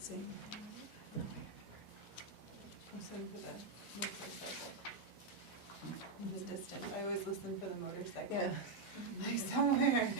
Let's see. Listen for the motorcycle. In the distance. I always listen for the motorcycle. Yeah. Like somewhere.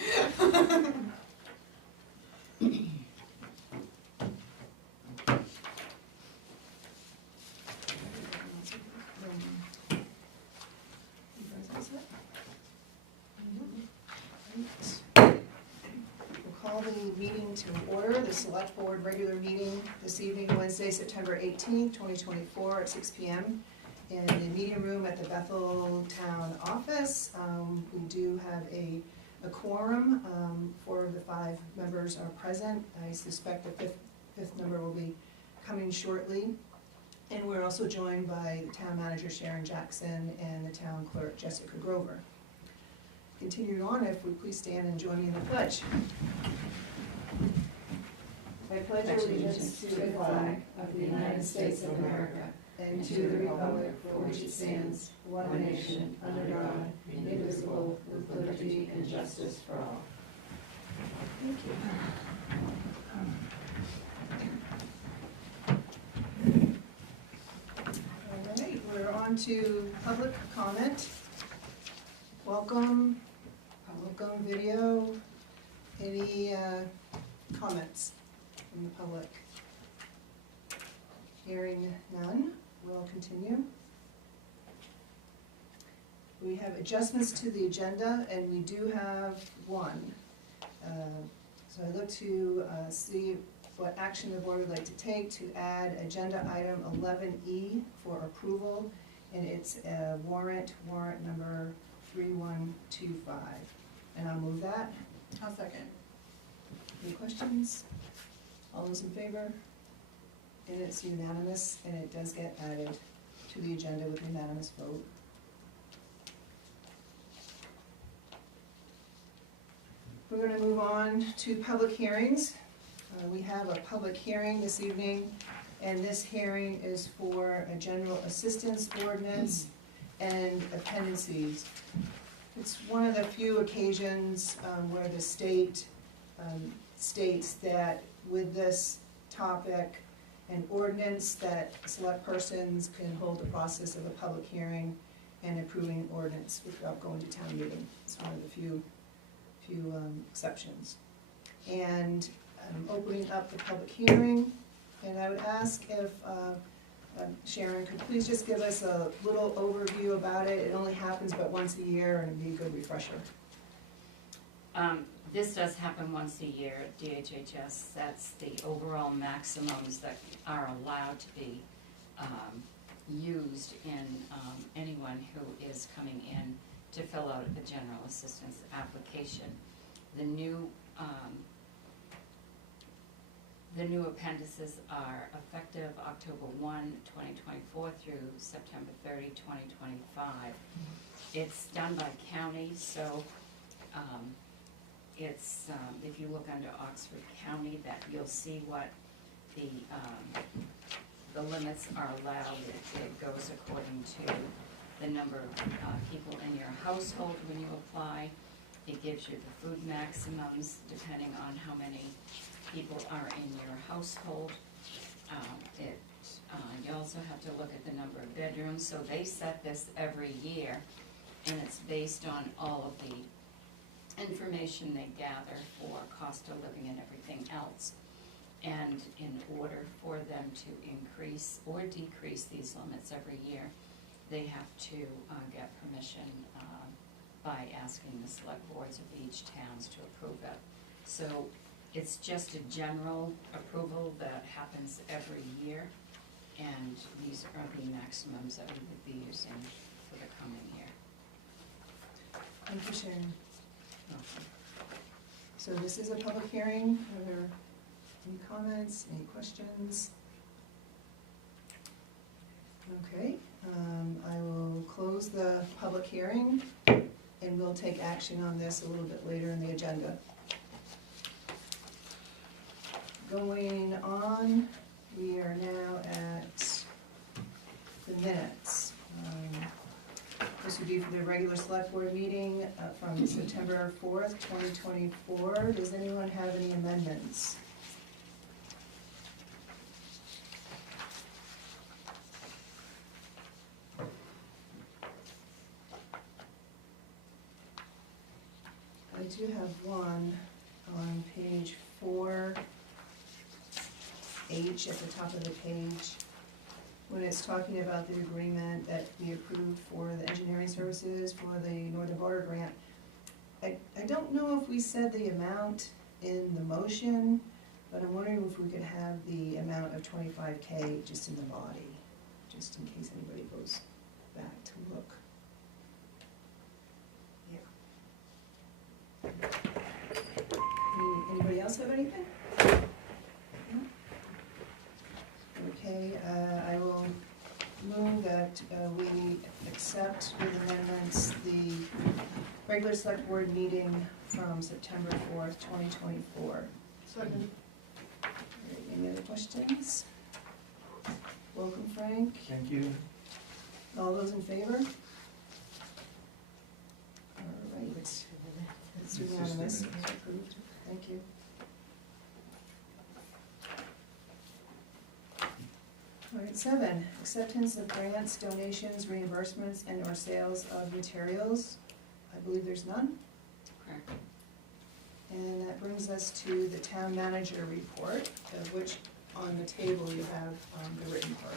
Call the meeting to order, the select board regular meeting this evening, Wednesday, September 18th, 2024 at 6 p.m. in the meeting room at the Bethel Town Office. We do have a quorum. 4 of the 5 members are present. I suspect the fifth member will be coming shortly. And we're also joined by the town manager Sharon Jackson and the town clerk Jessica Grover. Continuing on, if we please stand and join me in the pledge. I pledge allegiance to the flag of the United States of America and to the republic for which it stands, one nation, under God, indivisible, with liberty and justice for all. Thank you. All right, we're on to public comment. Welcome video. Any comments from the public? Hearing none, we'll continue. We have adjustments to the agenda, and we do have one. So I look to see what action the board would like to take to add agenda item 11E for approval, and it's warrant number 3125. And I'll move that. I'll second. Any questions? All those in favor? And it's unanimous, and it does get added to the agenda with unanimous vote. We're going to move on to public hearings. We have a public hearing this evening, and this hearing is for a general assistance ordinance and appendices. It's one of the few occasions where the state states that with this topic, an ordinance that select persons can hold the process of a public hearing and approving ordinance without going to town meeting. It's one of the few exceptions. And I'm opening up the public hearing, and I would ask if Sharon could please just give us a little overview about it. It only happens but once a year, and it'd be a good refresher. This does happen once a year at W.H.A.T. That's the overall maximums that are allowed to be used in anyone who is coming in to fill out a general assistance application. The new appendices are effective October 1, 2024 through September 30, 2025. It's done by county, so it's if you look under Oxford County, that you'll see what the limits are allowed. It goes according to the number of people in your household when you apply. It gives you the food maximums depending on how many people are in your household. You also have to look at the number of bedrooms. So they set this every year, and it's based on all of the information they gather for cost of living and everything else. And in order for them to increase or decrease these limits every year, they have to get permission by asking the select boards of each towns to approve it. So it's just a general approval that happens every year, and these are the maximums that we would be using for the coming year. Thank you, Sharon. So this is a public hearing. Are there any comments, any questions? Okay, I will close the public hearing, and we'll take action on this a little bit later in the agenda. Going on, we are now at the minutes. This would be for the regular select board meeting from September 4th, 2024. Does anyone have any amendments? do have one on page 4H at the top of the page, when it's talking about the agreement that we approved for the engineering services for the Northern Border Grant. I don't know if we said the amount in the motion, but I'm wondering if we could have the amount of $25K just in the body, just in case anybody goes back to look. Anybody else have anything? No? Okay, I will move that we accept with amendments the regular select board meeting from September 4th, 2024. Second. Any other questions? Welcome, Frank. Thank you. All those in favor? All right, it's unanimous. It's approved. Thank you. All right, 7, acceptance of grants, donations, reimbursements, and/or sales of materials. I believe there's none. Correct. And that brings us to the town manager report, of which on the table you have the written part.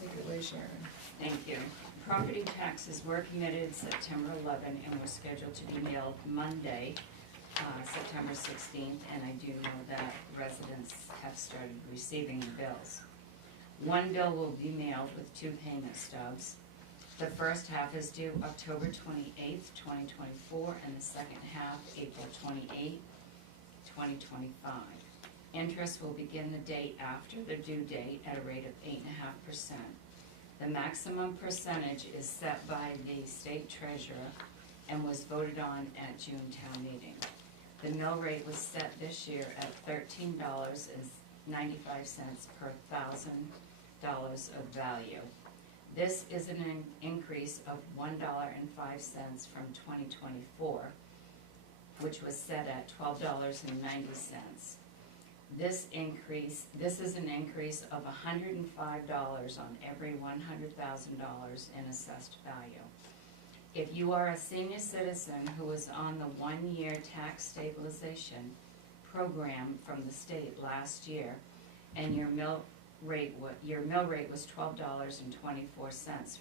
Take it away, Sharon. Thank you. Property taxes were committed September 11 and were scheduled to be mailed Monday, September 16th, and I do know that residents have started receiving the bills. One bill will be mailed with 2 payment stubs. The first half is due October 28th, 2024, and the second half April 28th, 2025. Interest will begin the day after the due date at a rate of 8.5%. The maximum percentage is set by the state treasurer and was voted on at June town meeting. The mill rate was set this year at $13.95 per $1,000 of value. This is an increase of $1.05 from 2024, which was set at $12.90. This is an increase of $105 on every $100,000 in assessed value. If you are a senior citizen who is on the 1-year tax stabilization program from the state last year, and your mill rate was $12.24 for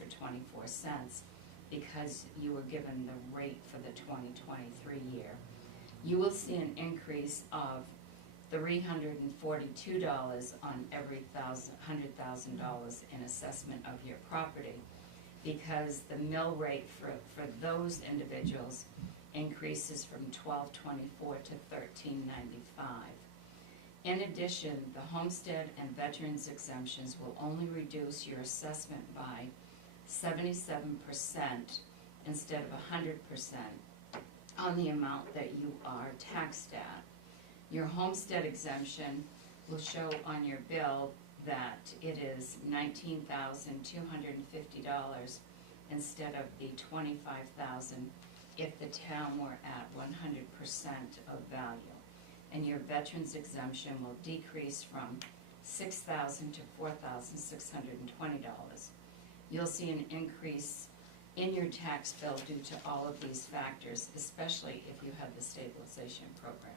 24 cents, because you were given the rate for the 2023 year, you will see an increase of $342 on every $100,000 in assessment of your property, because the mill rate for those individuals increases from $12.24 to $13.95. In addition, the homestead and veterans exemptions will only reduce your assessment by 77% instead of 100% on the amount that you are taxed at. Your homestead exemption will show on your bill that it is $19,250 instead of the $25,000 if the town were at 100% of value. And your veterans exemption will decrease from $6,000 to $4,620. You'll see an increase in your tax bill due to all of these factors, especially if you have the stabilization program.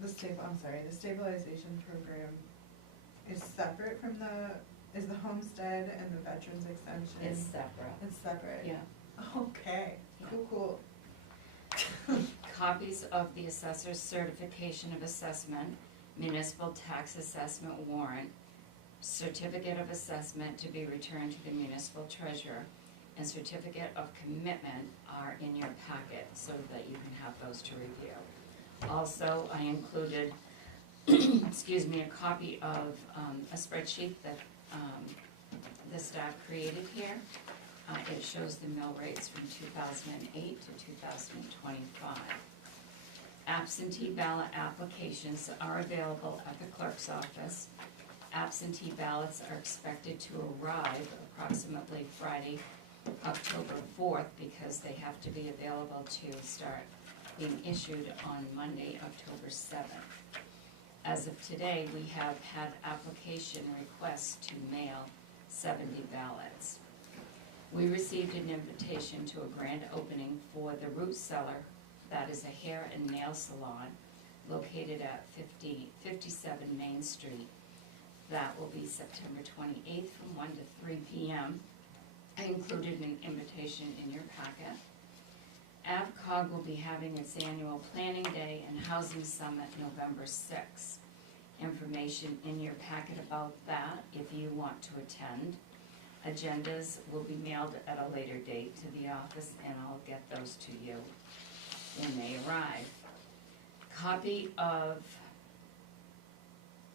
The stabilization program is separate from is the homestead and the veterans exemption? It's separate. It's separate? Yeah. Okay, Yeah. cool. Copies of the assessor's certification of assessment, municipal tax assessment warrant, certificate of assessment to be returned to the municipal treasurer, and certificate of commitment are in your packet so that you can have those to review. Also, I included, excuse me, a copy of a spreadsheet that the staff created here. It shows the mill rates from 2008 to 2025. Absentee ballot applications are available at the clerk's office. Absentee ballots are expected to arrive approximately Friday, October 4th, because they have to be available to start being issued on Monday, October 7th. As of today, we have had application requests to mail 70 ballots. We received an invitation to a grand opening for the Root Cellar, that is a hair and nail salon located at 57 Main Street. That will be September 28th from 1 to 3 p.m. I included an invitation in your packet. AvCog will be having its annual Planning Day and Housing Summit November 6th. Information in your packet about that if you want to attend. Agendas will be mailed at a later date to the office, and I'll get those to you when they arrive.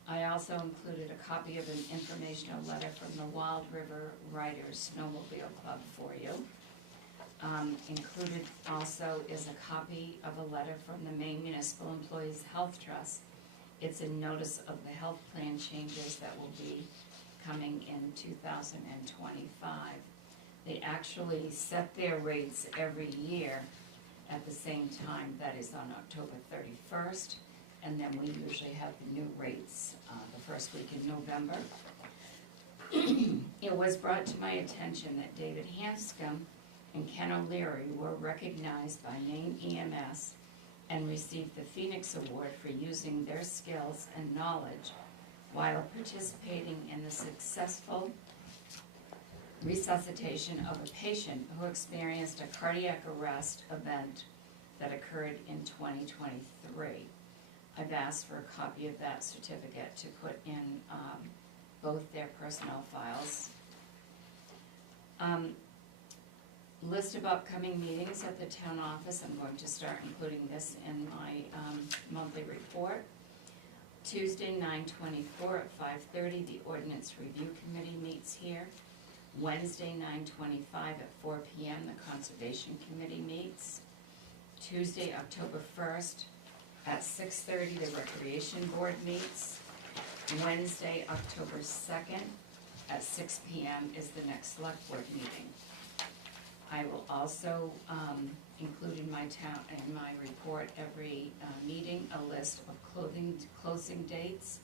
I also included a copy of an informational letter from the Wild River Riders Snowmobile Club for you. Included also is a copy of a letter from the Maine Municipal Employees Health Trust. It's a notice of the health plan changes that will be coming in 2025. They actually set their rates every year at the same time, that is on October 31st, and then we usually have the new rates the first week in November. It was brought to my attention that David Hanscom and Ken O'Leary were recognized by Maine EMS and received the Phoenix Award for using their skills and knowledge while participating in the successful resuscitation of a patient who experienced a cardiac arrest event that occurred in 2023. I've asked for a copy of that certificate to put in both their personnel files. List of upcoming meetings at the town office. I'm going to start including this in my monthly report. Tuesday, 9/24 at 5:30, the Ordinance Review Committee meets here. Wednesday, 9/25 at 4 p.m., the Conservation Committee meets. Tuesday, October 1st at 6:30, the Recreation Board meets. Wednesday, October 2nd at 6 p.m. is the next Select Board meeting. I will also include in my report every meeting a list of closing dates.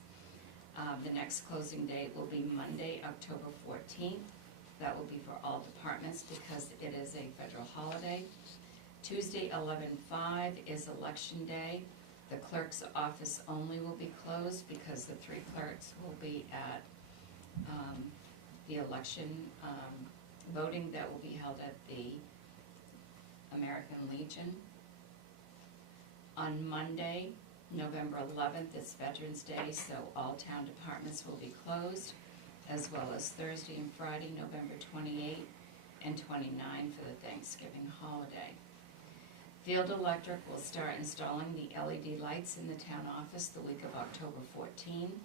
The next closing date will be Monday, October 14th. That will be for all departments because it is a federal holiday. Tuesday, 11/5 is Election Day. The clerk's office only will be closed because the 3 clerks will be at the election voting that will be held at the American Legion. On Monday, November 11th, is Veterans Day, so all town departments will be closed, as well as Thursday and Friday, November 28th and 29th for the Thanksgiving holiday. Field Electric will start installing the LED lights in the town office the week of October 14.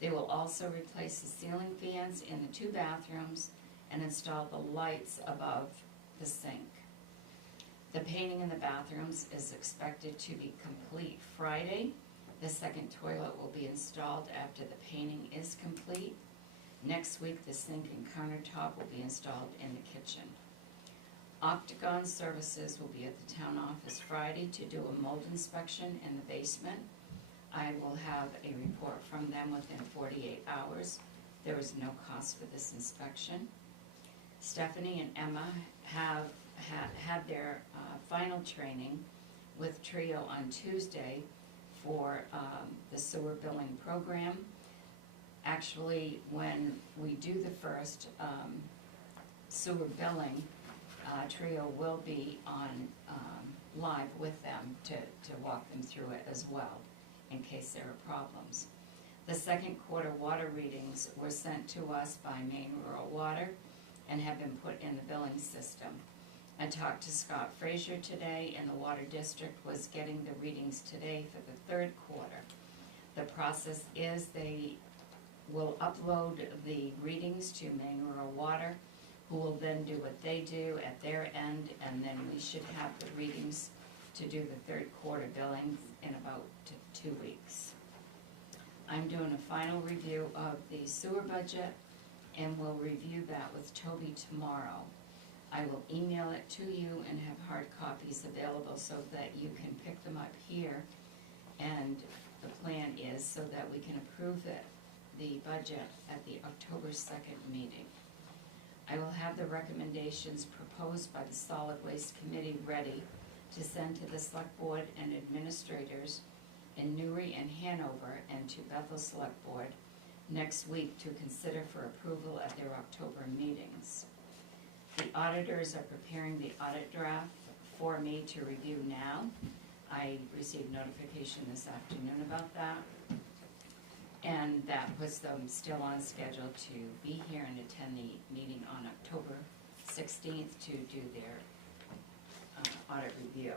They will also replace the ceiling fans in the 2 bathrooms and install the lights above the sink. The painting in the bathrooms is expected to be complete Friday. The second toilet will be installed after the painting is complete. Next week, the sink and countertop will be installed in the kitchen. Octagon Services will be at the town office Friday to do a mold inspection in the basement. I will have a report from them within 48 hours. There is no cost for this inspection. Stephanie and Emma have had their final training with Trio on Tuesday for the sewer billing program. Actually, when we do the first sewer billing, Trio will be on live with them to walk them through it as well, in case there are problems. The second quarter water readings were sent to us by Maine Rural Water and have been put in the billing system. I talked to Scott Frazier today, and the Water District was getting the readings today for the third quarter. The process is they will upload the readings to Maine Rural Water, who will then do what they do at their end, and then we should have the readings to do the third quarter billings in about 2 weeks. I'm doing a final review of the sewer budget, and we'll review that with Toby tomorrow. I will email it to you and have hard copies available so that you can pick them up here. And the plan is so that we can approve the budget at the October 2nd meeting. I will have the recommendations proposed by the Solid Waste Committee ready to send to the Select Board and administrators in Newry and Hanover and to Bethel Select Board next week to consider for approval at their October meetings. The auditors are preparing the audit draft for me to review now. I received notification this afternoon about that. And that puts them still on schedule to be here and attend the meeting on October 16th to do their audit review.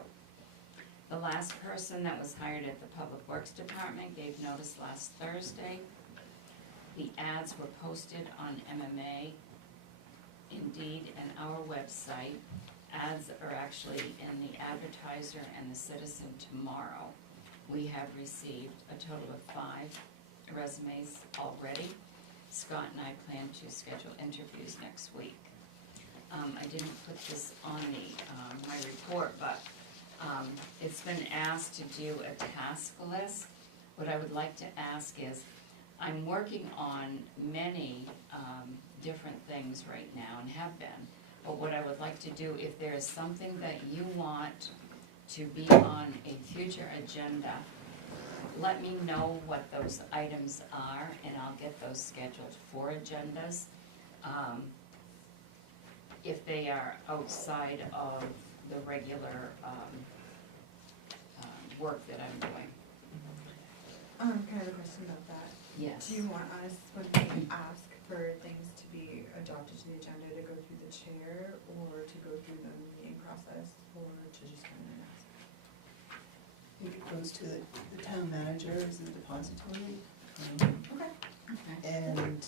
The last person that was hired at the Public Works Department gave notice last Thursday. The ads were posted on MMA, Indeed, and our website. Ads are actually in the Advertiser and the Citizen tomorrow. We have received a total of 5 resumes already. Scott and I plan to schedule interviews next week. I didn't put this on the my report, but it's been asked to do a task list. What I would like to ask is, I'm working on many different things right now and have been, but what I would like to do, if there is something that you want to be on a future agenda, let me know what those items are, and I'll get those scheduled for agendas. If they are outside of the regular work that I'm doing. Can I have a question about that? Yes. Do you want us, when we ask for things to be adopted to the agenda, to go through the chair, or to go through the meeting process, or to just come in and ask? I think it goes to the town manager as the depository. Okay. Okay. And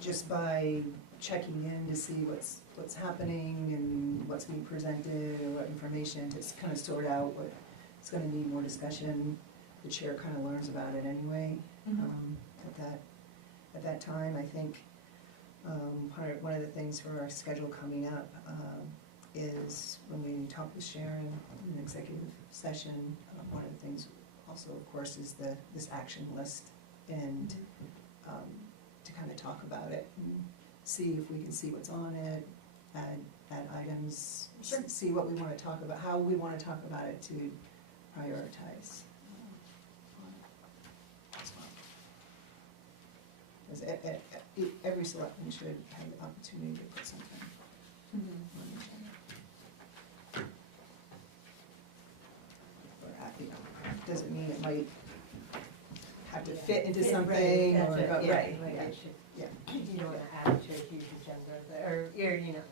just by checking in to see what's happening and what's being presented, or what information, to kind of sort out what's gonna need more discussion. The chair kind of learns about it anyway. At that time, I think one of the things for our schedule coming up is when we talk with Sharon in an executive session. One of the things also, of course, is this action list, and to kind of talk about it and see if we can see what's on it, add items, Sure. see what we want to talk about, how we want to talk about it to prioritize. Because every selectman should have the opportunity to put something on the agenda. Doesn't mean it might have to fit into something, or, Right, yeah, right, like yeah, it should, yeah, you don't wanna add it to a huge agenda, or, you know,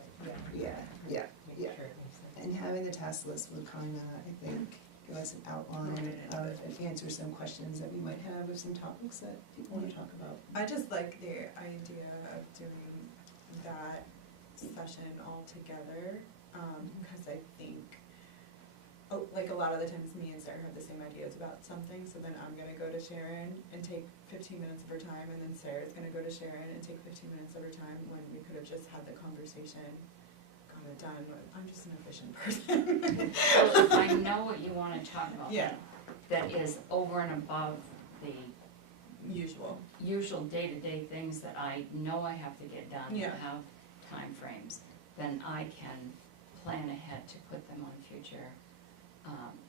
yeah, yeah, make yeah. sure it makes sense. And having the task list will kind of, I think, give us an outline of, and answer some questions that we might have, of some topics that people want to talk about. I just like the idea of doing that session all together, because I think, like a lot of the times me and Sarah have the same ideas about something, so then I'm gonna go to Sharon and take 15 minutes of her time, and then Sarah's gonna go to Sharon and take 15 minutes of her time, when we could have just had the conversation, got it done. I'm just an efficient person. So if I know what you wanna talk about. Yeah. That is over and above the Usual. usual day-to-day things that I know I have to get done, Yeah. and have timeframes, then I can plan ahead to put them on future.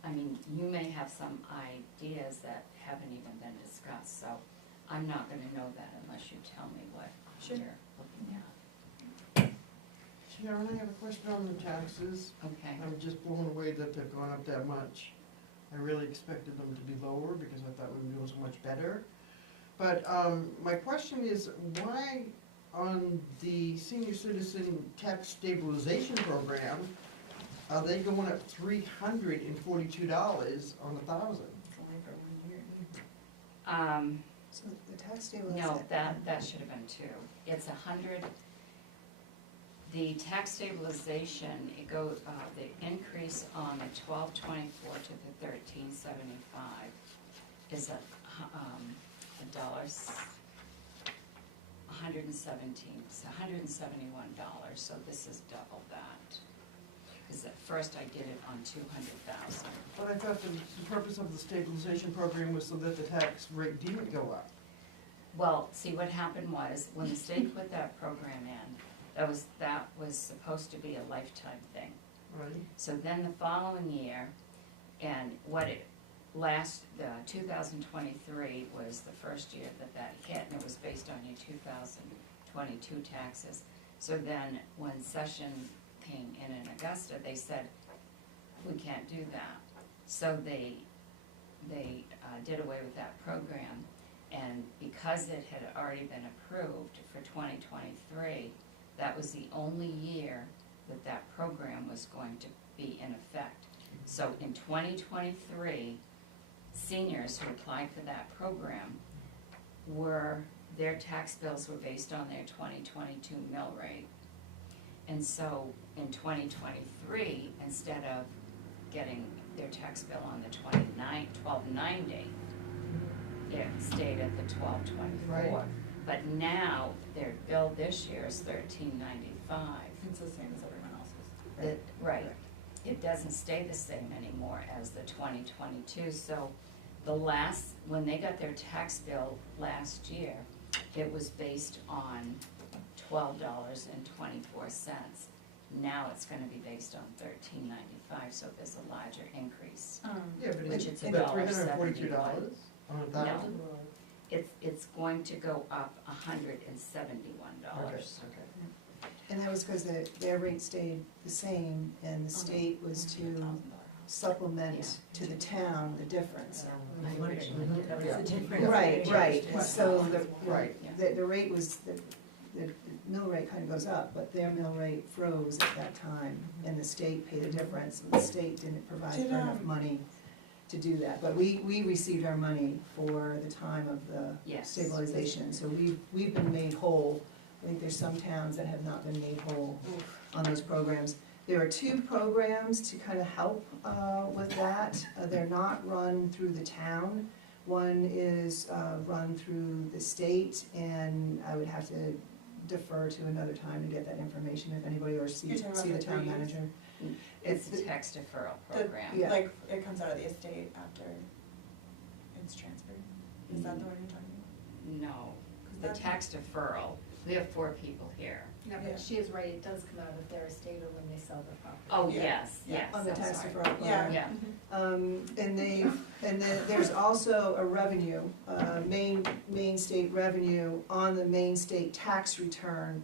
I mean, you may have some ideas that haven't even been discussed, so I'm not gonna know that unless you tell me what Sure. you're looking at. Sharon, I have a question on the taxes. Okay. I'm just blown away that they've gone up that much. I really expected them to be lower because I thought we were doing so much better. But my question is, why on the senior citizen tax stabilization program, are they going up $342 on 1,000? It's only for 1 year. So the tax stabilization. No, that should have been two. It's 100, the tax stabilization, it goes, the increase on the 1224 to the 1375 is $171, so this is double that. Because at first I did it on 200,000. But I thought the purpose of the stabilization program was so that the tax rate didn't go up. Well, see, what happened was, when the state put that program in, that was supposed to be a lifetime thing. Right, So then the following year, and the 2023 was the first year that hit, and it was based on your 2022 taxes. So then, when session came in Augusta, they said, we can't do that. So they did away with that program, and because it had already been approved for 2023, that was the only year that program was going to be in effect. So in 2023, seniors who applied for that program their tax bills were based on their 2022 mill rate. And so in 2023, instead of getting their tax bill on the 12/9 it stayed at the 12/24. Right. But now, their bill this year is $13.95. It's the same as everyone else's. Right, it doesn't stay the same anymore as the 2022, so when they got their tax bill last year, it was based on $12.24. Now it's gonna be based on $13.95, so there's a larger increase. yeah, but Which it's it's about $1.71. $342 on 1,000? It's going to go up $171. Okay, okay. And that was because their rate stayed the same, and the state was to supplement to the town the difference. I wondered, that was Yeah. the difference. Right, right, Yeah. and so Right. the rate was, the mill rate kind of goes up, but their mill rate froze at that time, and the state paid a difference, and the state didn't provide for enough money to do that. But we received our money for the time of the Yes. stabilization, so we've been made whole. I think there's some towns that have not been made whole on those programs. There are two programs to kind of help with that. They're not run through the town. One is run through the state, and I would have to defer to another time to get that information if anybody or see You're talking about the the town 3 years? manager. It's It's a tax deferral The- program. Yeah. Like, it comes out of the estate after it's transferred? Is that the one you're talking No, 'Cause the that- tax deferral, we have 4 people here. No, Yeah. but she is right, it does come out of their estate or when they sell their property. Oh, Yeah. yes, Yeah. yes, On the I'm tax sorry. deferral about? program. Yeah. Yeah, And then there's also a revenue, main state revenue on the main state tax return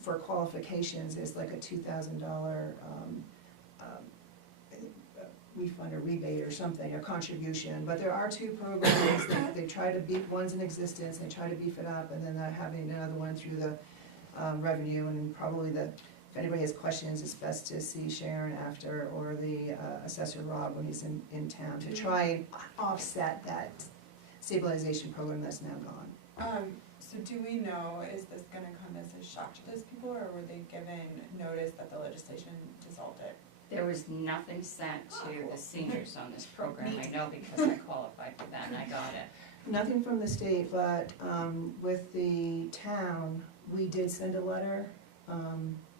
for qualifications. There's like a $2,000 refund or rebate or something, a contribution. But there are 2 programs that they try to beef, one's in existence, they try to beef it up, and then they're having another one through the revenue, and probably if anybody has questions, it's best to see Sharon after, or the assessor Rob when he's in town, to try and offset that stabilization program that's now gone. So do we know, is this gonna come as a shock to those people, or were they given notice that the legislation dissolved it? there was nothing sent to the seniors on this program, I know because I qualified for that and I got it. Nothing from the state, but with the town, we did send a letter.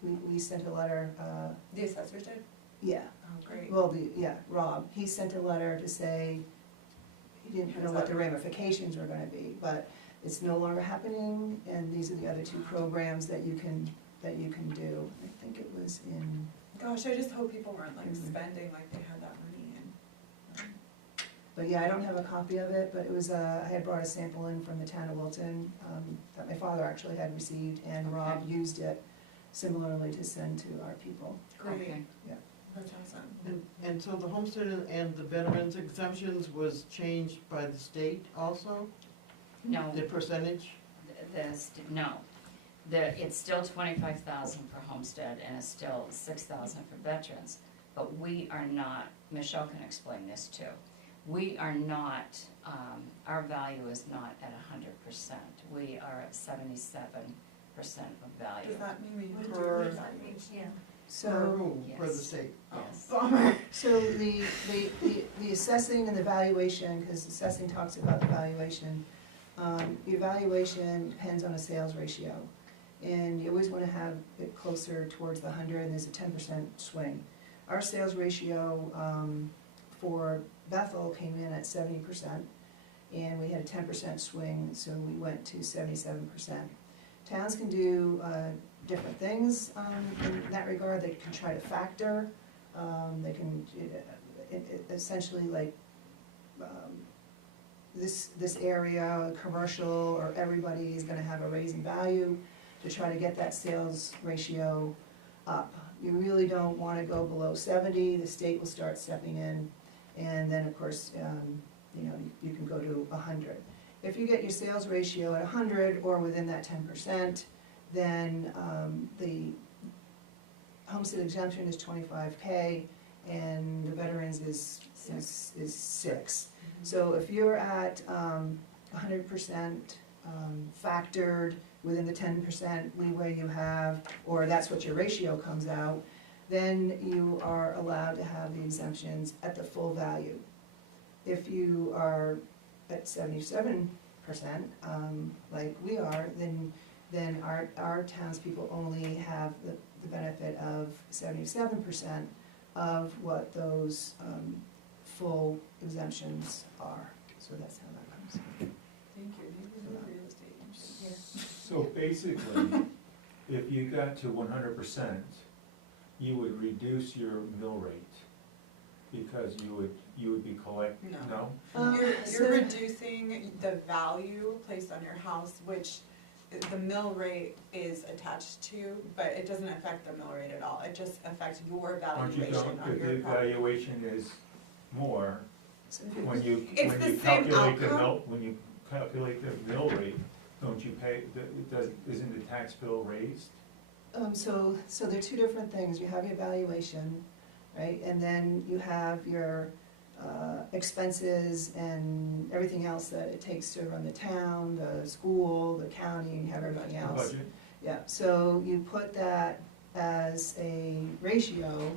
We sent a letter, The assessors did? yeah, Oh, great. well, Rob, he sent a letter to say, he didn't know what the ramifications were gonna be, but it's no longer happening, and these are the other 2 programs that you can do. I think it was in, Gosh, I just hope people weren't like Mhm. spending like they had that money and. but yeah, I don't have a copy of it, but it was, I had brought a sample in from the town of Wilton, that my father actually had received, and Rob used it similarly to send to our people. Great. Okay. That's awesome. And so the homestead and the veterans exemptions was changed by the state also? No, The percentage? it's still 25,000 for homestead and it's still 6,000 for veterans. But we are not, Michelle can explain this too. We are not, our value is not at 100%. We are at 77% of value. Does that mean we have to do Per- an evaluation? Yeah. Per So, who? Per the Yes. state? Yes. Bummer. so the assessing and the valuation, because assessing talks about the valuation, the evaluation depends on a sales ratio. And you always wanna have it closer towards the 100, and there's a 10% swing. Our sales ratio for Bethel came in at 70%, and we had a 10% swing, so we went to 77%. Towns can do different things in that regard. They can try to factor. They can essentially like this area, commercial, or everybody is gonna have a raise in value to try to get that sales ratio up. You really don't wanna go below 70, the state will start stepping in, and then of course, you know, you can go to 100. If you get your sales ratio at 100 or within that 10%, then the homestead exemption is 25K, and the veterans is 6. So if you're at 100% factored within the 10% leeway you have, or that's what your ratio comes out, then you are allowed to have the exemptions at the full value. If you are at 77%, like we are, then our townspeople only have the benefit of 77% of what those full exemptions are. So that's how that comes. Thank you for the real estate agent here. So basically, if you got to 100%, you would reduce your mill rate, because you would be collecting, No. no? You're reducing the value placed on your house, which the mill rate is attached to, but it doesn't affect the mill rate at all. It just affects your Aren't you valuation going, on if your the property. valuation is more, So if you- It's the same outcome. when you calculate the mill rate, don't you pay, isn't the tax bill raised? So there are two different things. You have your valuation, right? And then you have your expenses and everything else that it takes to run the town, the school, the county, and you have everything The else. budget? Yeah, so you put that as a ratio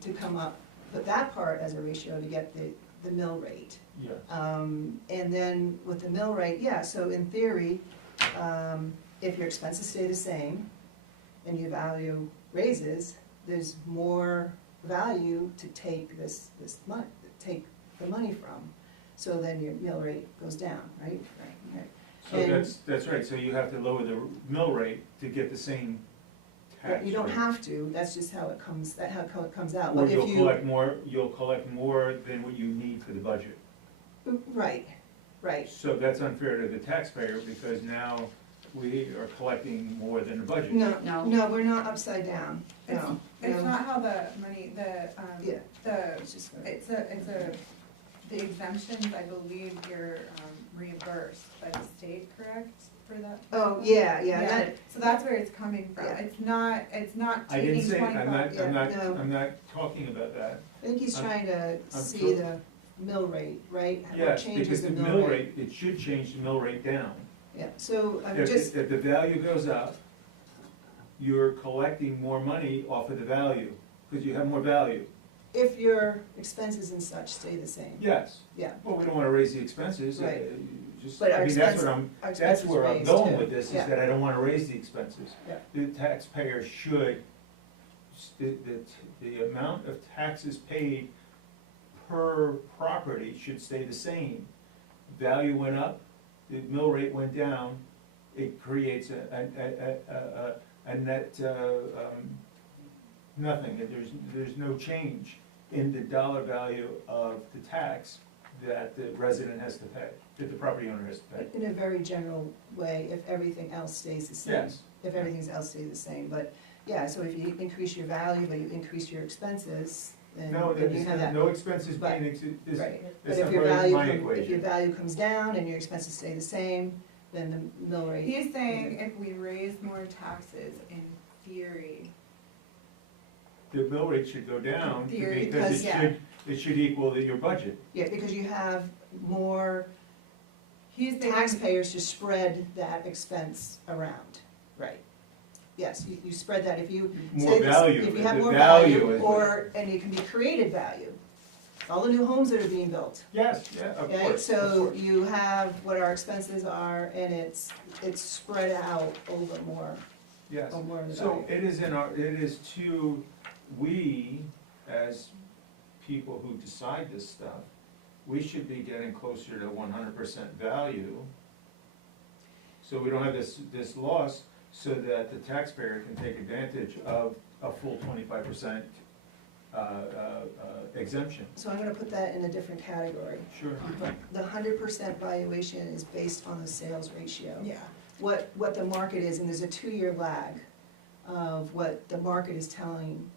to come up, put that part as a ratio to get the mill rate. Yes. And then with the mill rate, yeah, so in theory, if your expenses stay the same and your value raises, there's more value to take this money, take the money from. So then your mill rate goes down, right? Right. So And- that's right, so you have to lower the mill rate to get the same tax Right, you don't rate. have to, that's just how it comes, how it comes out. Or But if you'll collect more than what you need for the budget. Right, right. So that's unfair to the taxpayer, because now we are collecting more than the budget. No, No. no, we're not upside down, no. It's no. not how the money, Yeah. the, It's just, the exemptions, I believe you're reimbursed by the state, correct, for that? oh, yeah, that, So that's where it's coming from. Yeah. It's not I didn't taking say, 25. no. I'm not talking about that. I think he's I'm- trying to I'm see sure- the mill rate, right? What Yes, changes because the the mill rate, it should change the mill rate down. Yeah, so I'm If, just, if the value goes up, you're collecting more money off of the value, because you have more value. if your expenses and such stay the same, Yes, yeah. well, we don't wanna raise the expenses, Right. just, But I our mean, that's expense- what our that's expenses where I'm raised going too. with this, is Yeah. that I don't wanna raise the expenses. Yeah. The taxpayer should, the amount of taxes paid per property should stay the same. Value went up, the mill rate went down, it creates a net, nothing, there's no change in the dollar value of the tax that the resident has to pay, that the property owner has to pay. In a very general way, if everything else stays the same. Yes. If everything else stays the same, but, yeah, so if you increase your value, but you increase your expenses, then No, then you there's have that. no expenses But- being, is, Right, but that's if not your part of value, my if your equation. value comes down and your expenses stay the same, then the mill rate. He's saying if we raise more taxes, in theory, The mill rate should go down, Theory, because yeah. it should equal your budget. Yeah, because you have more he's saying. taxpayers to spread that expense around, right? Yes, you spread that, if you. More say this- value, If you have the more value value, is- or, and it can be created value, all the new homes that are being built. Yes, yeah, of Okay, course, of so course. you have what our expenses are, and it's spread out over more, Yes, or more of the so value. it is to, we, as people who decide this stuff, we should be getting closer to 100% value. So we don't have this loss, so that the taxpayer can take advantage of a full 25% exemption. So I'm gonna put that in a different category. Sure. But the 100% valuation is based on the sales ratio. Yeah. What the market is, and there's a 2-year lag of what the market is telling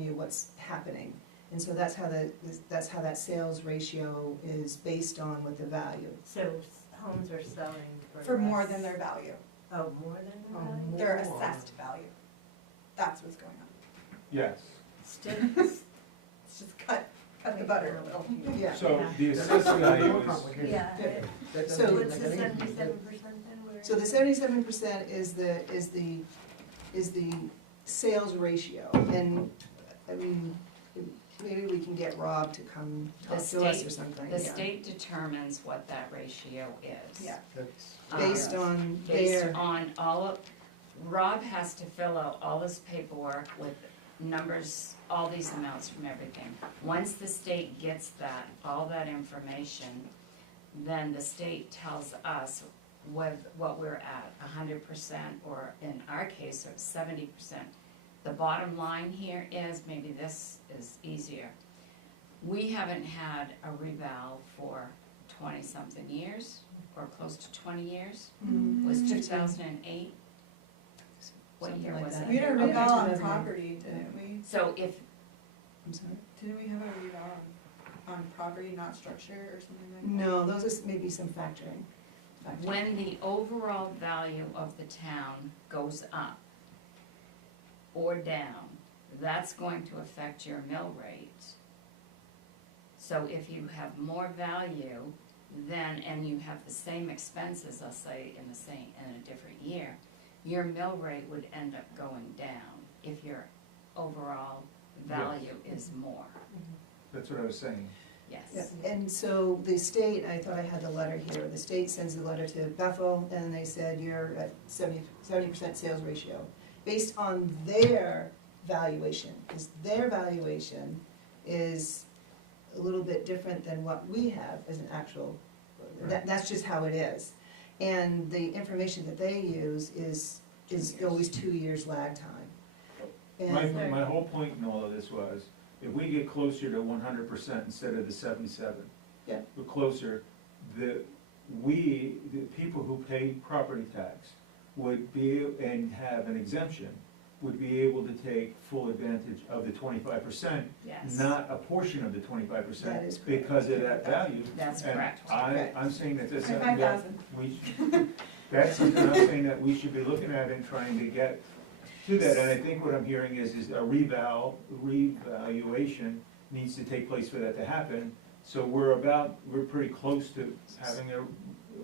you what's happening. And so that's how that sales ratio is based on what the value. So homes are selling For more less- than their value, Oh, more than their Oh, value? more. their assessed value. That's what's going on. Yes. Still, It's just cut the butter a little. Yeah. So the That assessed makes it value more is, complicated. yeah. That doesn't So- make What's the any- 77% then? Where So the 77% is the sales ratio, and, I mean, maybe we can get Rob to come talk The to us or state- something. The yeah. state determines what that ratio is. Yeah. That's, Based on Based their, on all of, Rob has to fill out all this paperwork with numbers, all these amounts from everything. Once the state gets that, all that information, then the state tells us what we're at, 100%, or in our case, 70%. The bottom line here is, maybe this is easier. We haven't had a reval for 20-something years, or close to 20 years. It was 2008. What Something year like was that. it? We had a Okay. reval on 2008. property, didn't we? So if, I'm sorry? Didn't we have a reval on property, not structure, or something like that? No, those is maybe some factoring. when the overall value of the town goes up or down, that's going to affect your mill rate. So if you have more value, then, and you have the same expenses, let's say, in a different year, your mill rate would end up going down if your overall value is more, that's what I was saying. Yeah, yes. and so the state, I thought I had the letter here, the state sends a letter to Bethel, and they said you're at 70% sales ratio, based on their valuation, because their valuation is a little bit different than what we have as an actual, that's just how it is. And the information that they use is always 2 years lag time. My, And, my whole point in all of this was, if we get closer to 100% instead of the 77, Yeah. we're closer, the people who pay property tax would be, and have an exemption, would be able to take full advantage of the 25%, Yes. not a portion of the 25%. That is correct. Because of that value. That's And correct. I'm saying that that's something that 25,000. we, that's something I'm saying that we should be looking at and trying to get to that. And I think what I'm hearing is a revaluation needs to take place for that to happen. So we're pretty close to having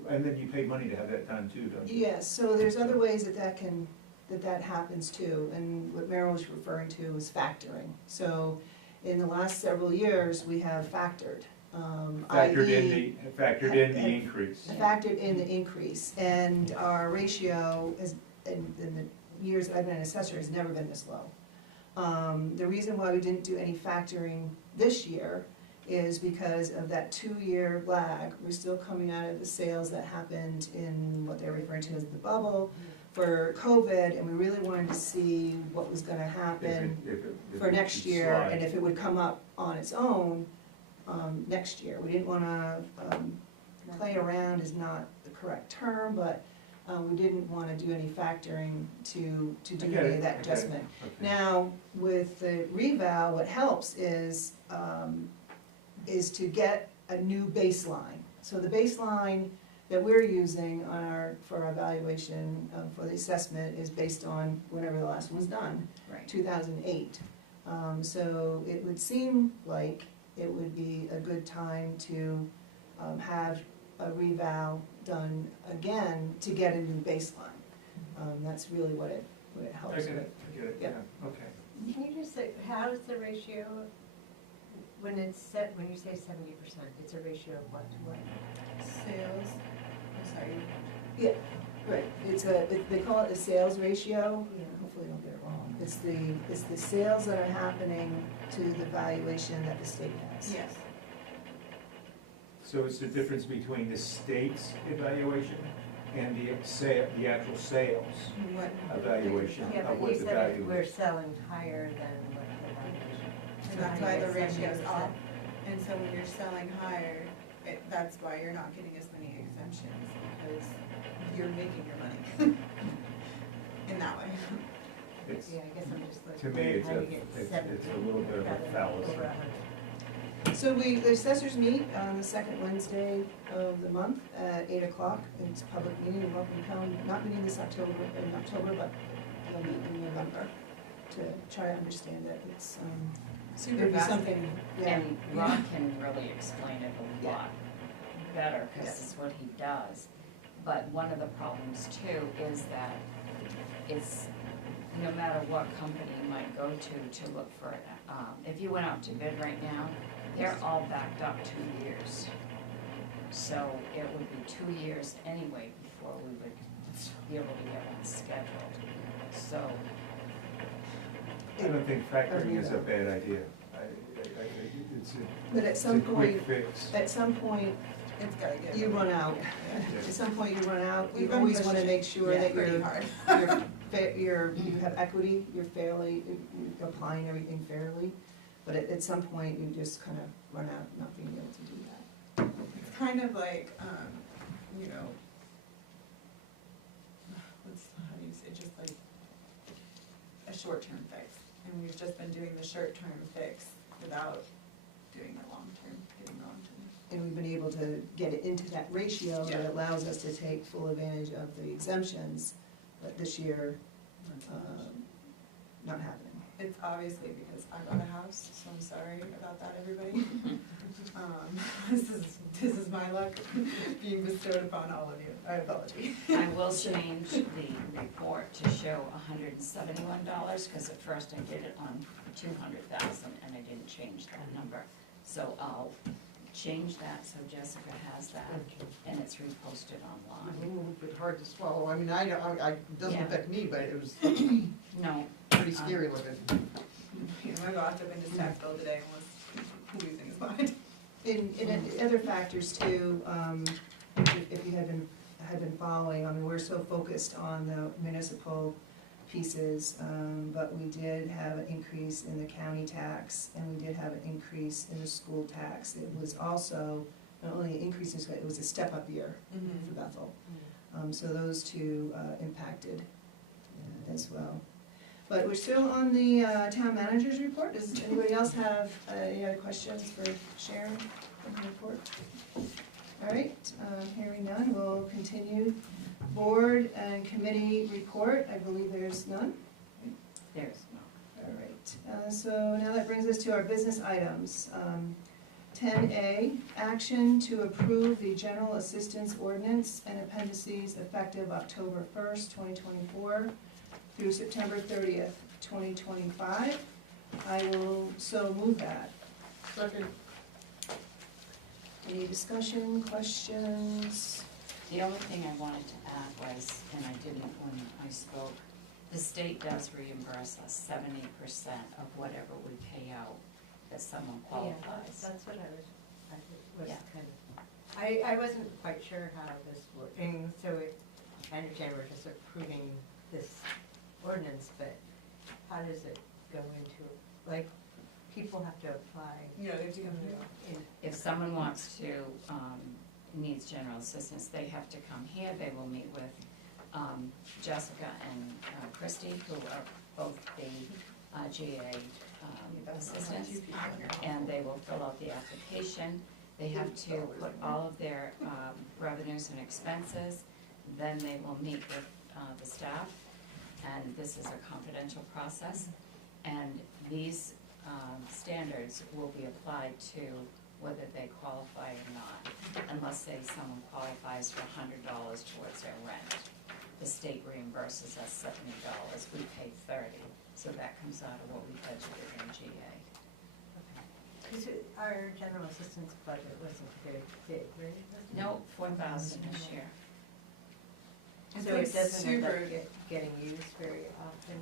and then you pay money to have that done too, don't you? yes, so there's other ways that happens too, and what Meryl was referring to is factoring. So in the last several years, we have factored, i.e. Factored in the increase. factored in the increase, and our ratio is, in the years I've been an assessor, has never been this low. The reason why we didn't do any factoring this year is because of that 2-year lag. We're still coming out of the sales that happened in what they're referring to as the bubble for COVID, and we really wanted to see what was gonna happen If for it next should year, slide. and if it would come up on its own, next year. We didn't wanna, play around is not the correct term, but, we didn't wanna do any factoring to I do get any it, of that I get it. adjustment. Okay. Now, with the reval, what helps is to get a new baseline. So the baseline that we're using for our evaluation, for the assessment, is based on whenever the last one was done, Right. 2008. So it would seem like it would be a good time to have a reval done again to get a new baseline. That's really what it I helps get with. it, I get it, Yeah. yeah, okay. Can you just say, how's the ratio, when it's set, when you say 70%, it's a ratio of what to what? Sales, I'm sorry. Yeah, right, they call it a sales ratio, Yeah. hopefully I don't get it wrong. It's the sales that are happening to the valuation that the state has. Yes. So it's the difference between the state's evaluation and the actual sales What, evaluation Yeah, of but what you the said value if we're is. selling higher than what the valuation. and that's why the ratio's 70%. off. And so when you're selling higher, that's why you're not getting as many exemptions, because you're making your money in that way. It's, Yeah, I guess I'm just to like, me, it's how a, do you get it's 70 a little bit of a rather than fallacy. over 100? So the assessors meet on the second Wednesday of the month at 8 o'clock. It's a public meeting, you're welcome to come, not meeting this October, but they'll meet in November to try to understand it. It's, Super maybe something, fascinating. yeah. And Rob can really explain it a Yeah. lot better, because Yes. it's what he does. But one of the problems too is that it's, no matter what company you might go to look for it, if you went out to bid right now, they're all backed up 2 years. So it would be 2 years anyway before we would be able to get one scheduled. So, I don't think factoring is a bad idea. It's But at it's a some quick point, fix. at some point, It's gotta get. you run out. Yeah. At some point, you run out. We've You been always wanna pushing make sure Yeah, that pretty you're, hard. you have equity, you're fairly, you're applying everything fairly. But at some point, you just kind of run out, not being able to do that. It's kind of like, you know, how do you say, just like a short-term fix. And we've just been doing the short-term fix without doing the long-term, getting long-term. And we've been able to get it into that ratio that Yeah. allows us to take full advantage of the exemptions, but this year, not happening. It's obviously because I bought a house, so I'm sorry about that, everybody. This is my luck being bestowed upon all of you. I apologize. I will change the report to show $171, because at first I did it on 200,000 and I didn't change that number. So I'll change that so Jessica has that, and it's reposted online. A little bit hard to swallow. I mean, it doesn't Yeah. affect me, but it was No, pretty scary looking. My boss opened his tax bill today and was losing his mind. In other factors too, if you had been following, I mean, we're so focused on the municipal pieces, but we did have an increase in the county tax, and we did have an increase in the school tax. It was also, not only an increase, it was a step-up year for Bethel. So those two impacted as well. But we're still on the town manager's report. Does anybody else have any other questions for Sharon from the report? All right, hearing none, we'll continue. Board and committee report, I believe there's none. there's no. All right, so now that brings us to our business items. 10A, action to approve the general assistance ordinance and appendices effective October 1st, 2024 through September 30th, 2025. I will so move that. Second. Any discussion, questions? The only thing I wanted to add was, and I didn't when I spoke, the state does reimburse us 70% of whatever we pay out if someone Yeah, qualifies. that's what I was Yeah. kind of, I wasn't quite sure how this worked, and so I understand we're just approving this ordinance, but how does it go into, like, people have to apply Yeah, they have to come through. in, If someone wants to, needs general assistance, they have to come here, they will meet with Jessica and Christie, who are both the GA assistants, and they will fill out the application. They have to put all of their revenues and expenses, then they will meet with the staff, and this is a confidential process. And these standards will be applied to whether they qualify or not, unless say someone qualifies for $100 towards their rent. The state reimburses us $70, we pay $30, so that comes out of what we budgeted in GA. because our general assistance budget wasn't very big, right? No, 4,000 this year. It's So like it doesn't end super- up getting used very often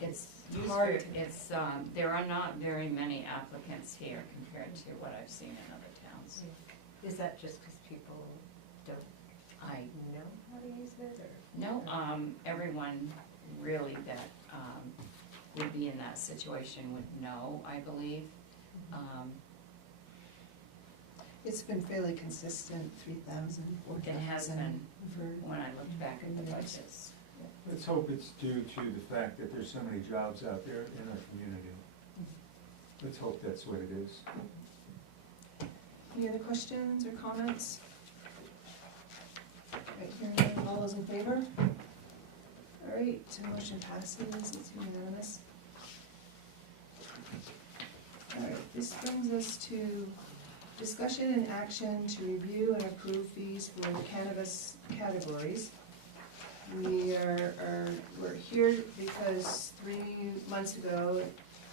because It's used hard, for- it's, there are not very many applicants here compared to what I've seen in other towns. Is that just because people don't I know how to use it, or? No, everyone really that, would be in that situation would know, I believe. It's been fairly consistent, 3,000, 4,000. It has been, for, when I looked back at the budgets. Let's hope it's due to the fact that there's so many jobs out there in our community. Let's hope that's what it is. Any other questions or comments? Right, hearing none, all those in favor? All right, motion passes, it's unanimous. All right, this brings us to discussion and action to review and approve fees for the cannabis categories. We're here because 3 months ago,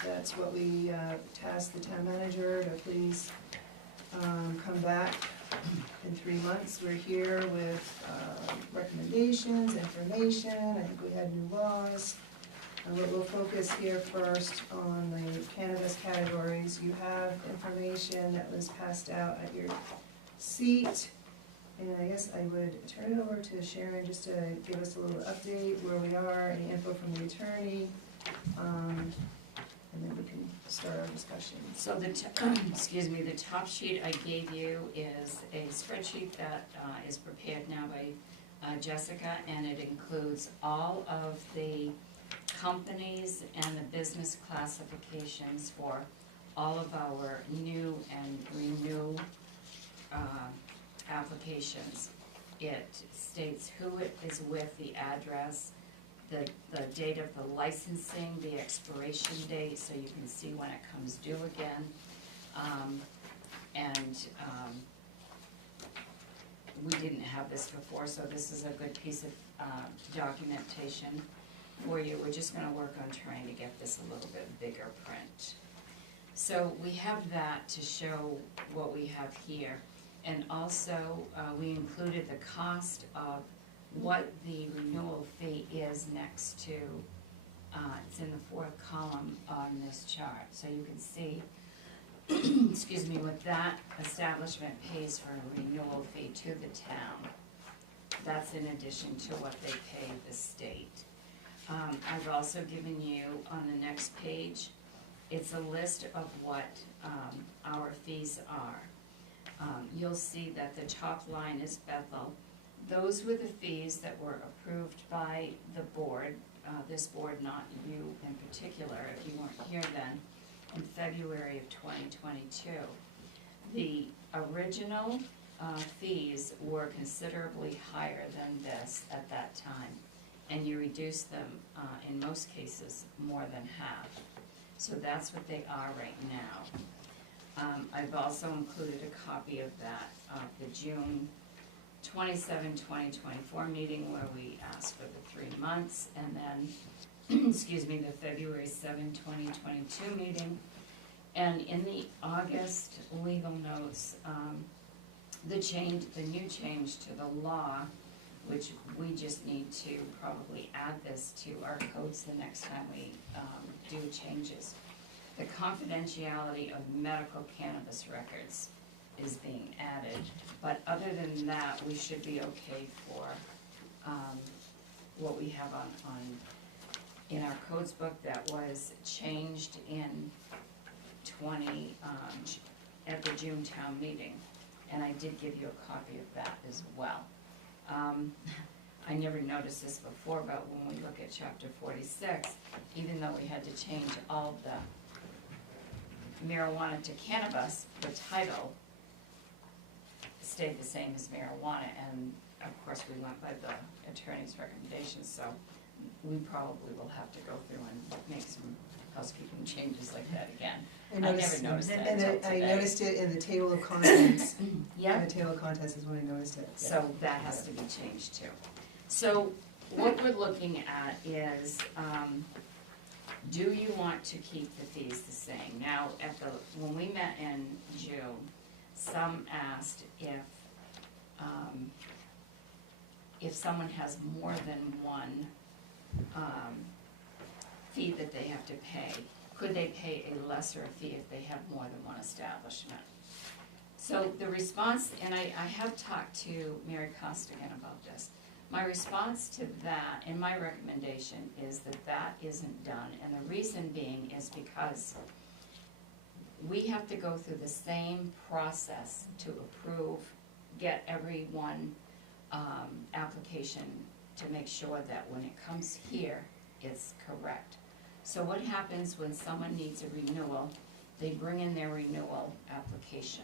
that's what we tasked the town manager to please come back in 3 months. We're here with recommendations, information, I think we had new laws. We'll focus here first on the cannabis categories. You have information that was passed out at your seat. And I guess I would turn it over to Sharon just to give us a little update where we are, any info from the attorney, and then we can start our discussion. So the, excuse me, the top sheet I gave you is a spreadsheet that is prepared now by Jessica, and it includes all of the companies and the business classifications for all of our new and renew applications. It states who it is with, the address, the date of the licensing, the expiration date, so you can see when it comes due again. We didn't have this before, so this is a good piece of documentation for you. We're just gonna work on trying to get this a little bit bigger print. So we have that to show what we have here. And also, we included the cost of what the renewal fee is next to, it's in the 4th column on this chart. So you can see, excuse me, what that establishment pays for a renewal fee to the town. That's in addition to what they pay the state. I've also given you on the next page, it's a list of what our fees are. You'll see that the top line is Bethel. Those were the fees that were approved by the board, this board, not you in particular, if you weren't here then, in February of 2022. The original fees were considerably higher than this at that time, and you reduced them, in most cases, more than half. So that's what they are right now. I've also included a copy of that, the June 27, 2024 meeting where we asked for the 3 months, and then, excuse me, the February 7, 2022 meeting. And in the August legal notes, the new change to the law, which we just need to probably add this to our codes the next time we do changes. The confidentiality of medical cannabis records is being added, but other than that, we should be okay for what we have in our codes book that was changed in at the June town meeting, and I did give you a copy of that as well. I never noticed this before, but when we look at chapter 46, even though we had to change all the marijuana to cannabis, the title stayed the same as marijuana, and of course we went by the attorney's recommendations, so we probably will have to go through and make some housekeeping changes like that again. I never noticed that and until I today. noticed it in the table of contents. Yeah. The table of contents is when I noticed it. Yeah. So that has to be changed too. So what we're looking at is, do you want to keep the fees the same? Now, when we met in June, some asked if someone has more than one fee that they have to pay, could they pay a lesser fee if they have more than one establishment? So the response, and I have talked to Mary Costigan about this. My response to that and my recommendation is that that isn't done, and the reason being is because we have to go through the same process to approve, get everyone, application to make sure that when it comes here, it's correct. So what happens when someone needs a renewal, they bring in their renewal application.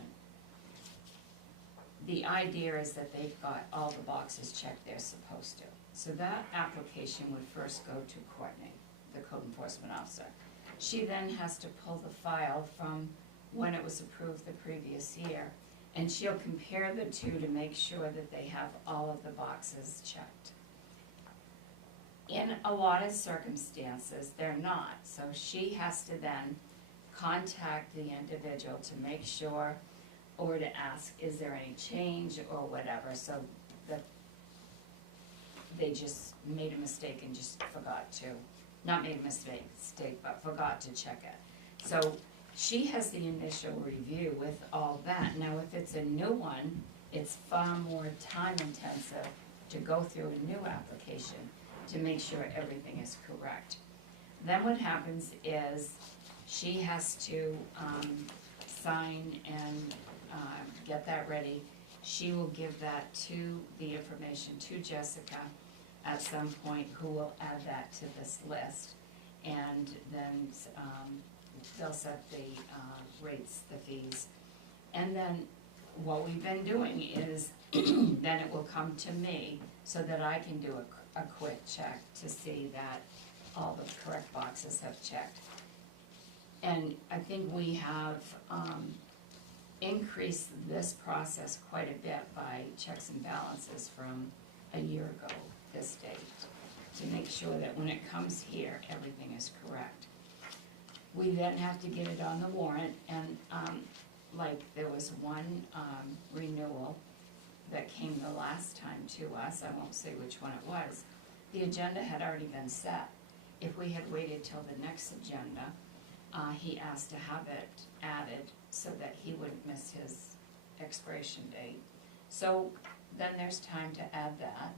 The idea is that they've got all the boxes checked they're supposed to. So that application would first go to Courtney, the code enforcement officer. She then has to pull the file from when it was approved the previous year, and she'll compare the two to make sure that they have all of the boxes checked. In a lot of circumstances, they're not, so she has to then contact the individual to make sure, or to ask, is there any change or whatever, so that they just made a mistake and just forgot to, not made a mistake, but forgot to check it. So she has the initial review with all that. Now, if it's a new one, it's far more time intensive to go through a new application to make sure everything is correct. Then what happens is she has to sign and get that ready. She will give that to the information to Jessica at some point, who will add that to this list. And then they'll set the rates, the fees. And then what we've been doing is then it will come to me so that I can do a quick check to see that all the correct boxes have checked. And I think we have increased this process quite a bit by checks and balances from a year ago this date, to make sure that when it comes here, everything is correct. We then have to get it on the warrant, and like there was one renewal that came the last time to us, I won't say which one it was. The agenda had already been set. If we had waited till the next agenda, he asked to have it added so that he wouldn't miss his expiration date. So then there's time to add that,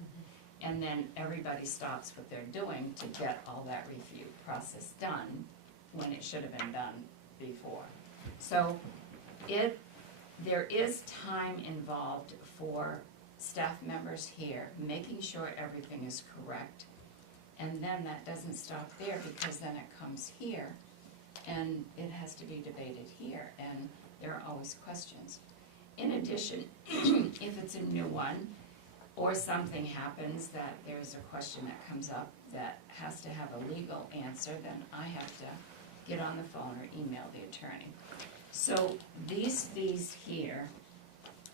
and then everybody stops what they're doing to get all that review process done when it should have been done before. So there is time involved for staff members here, making sure everything is correct. And then that doesn't stop there, because then it comes here and it has to be debated here, and there are always questions. In addition, if it's a new one, or something happens that there's a question that comes up that has to have a legal answer, then I have to get on the phone or email the attorney. So these fees here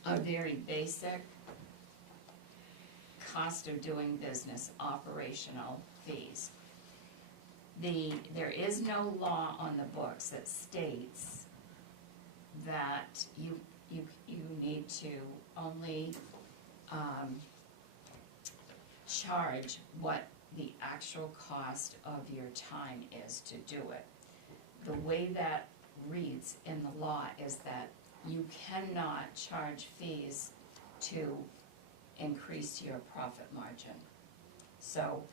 are very basic cost of doing business, operational fees. There is no law on the books that states that you need to only charge what the actual cost of your time is to do it. The way that reads in the law is that you cannot charge fees to increase your profit margin. So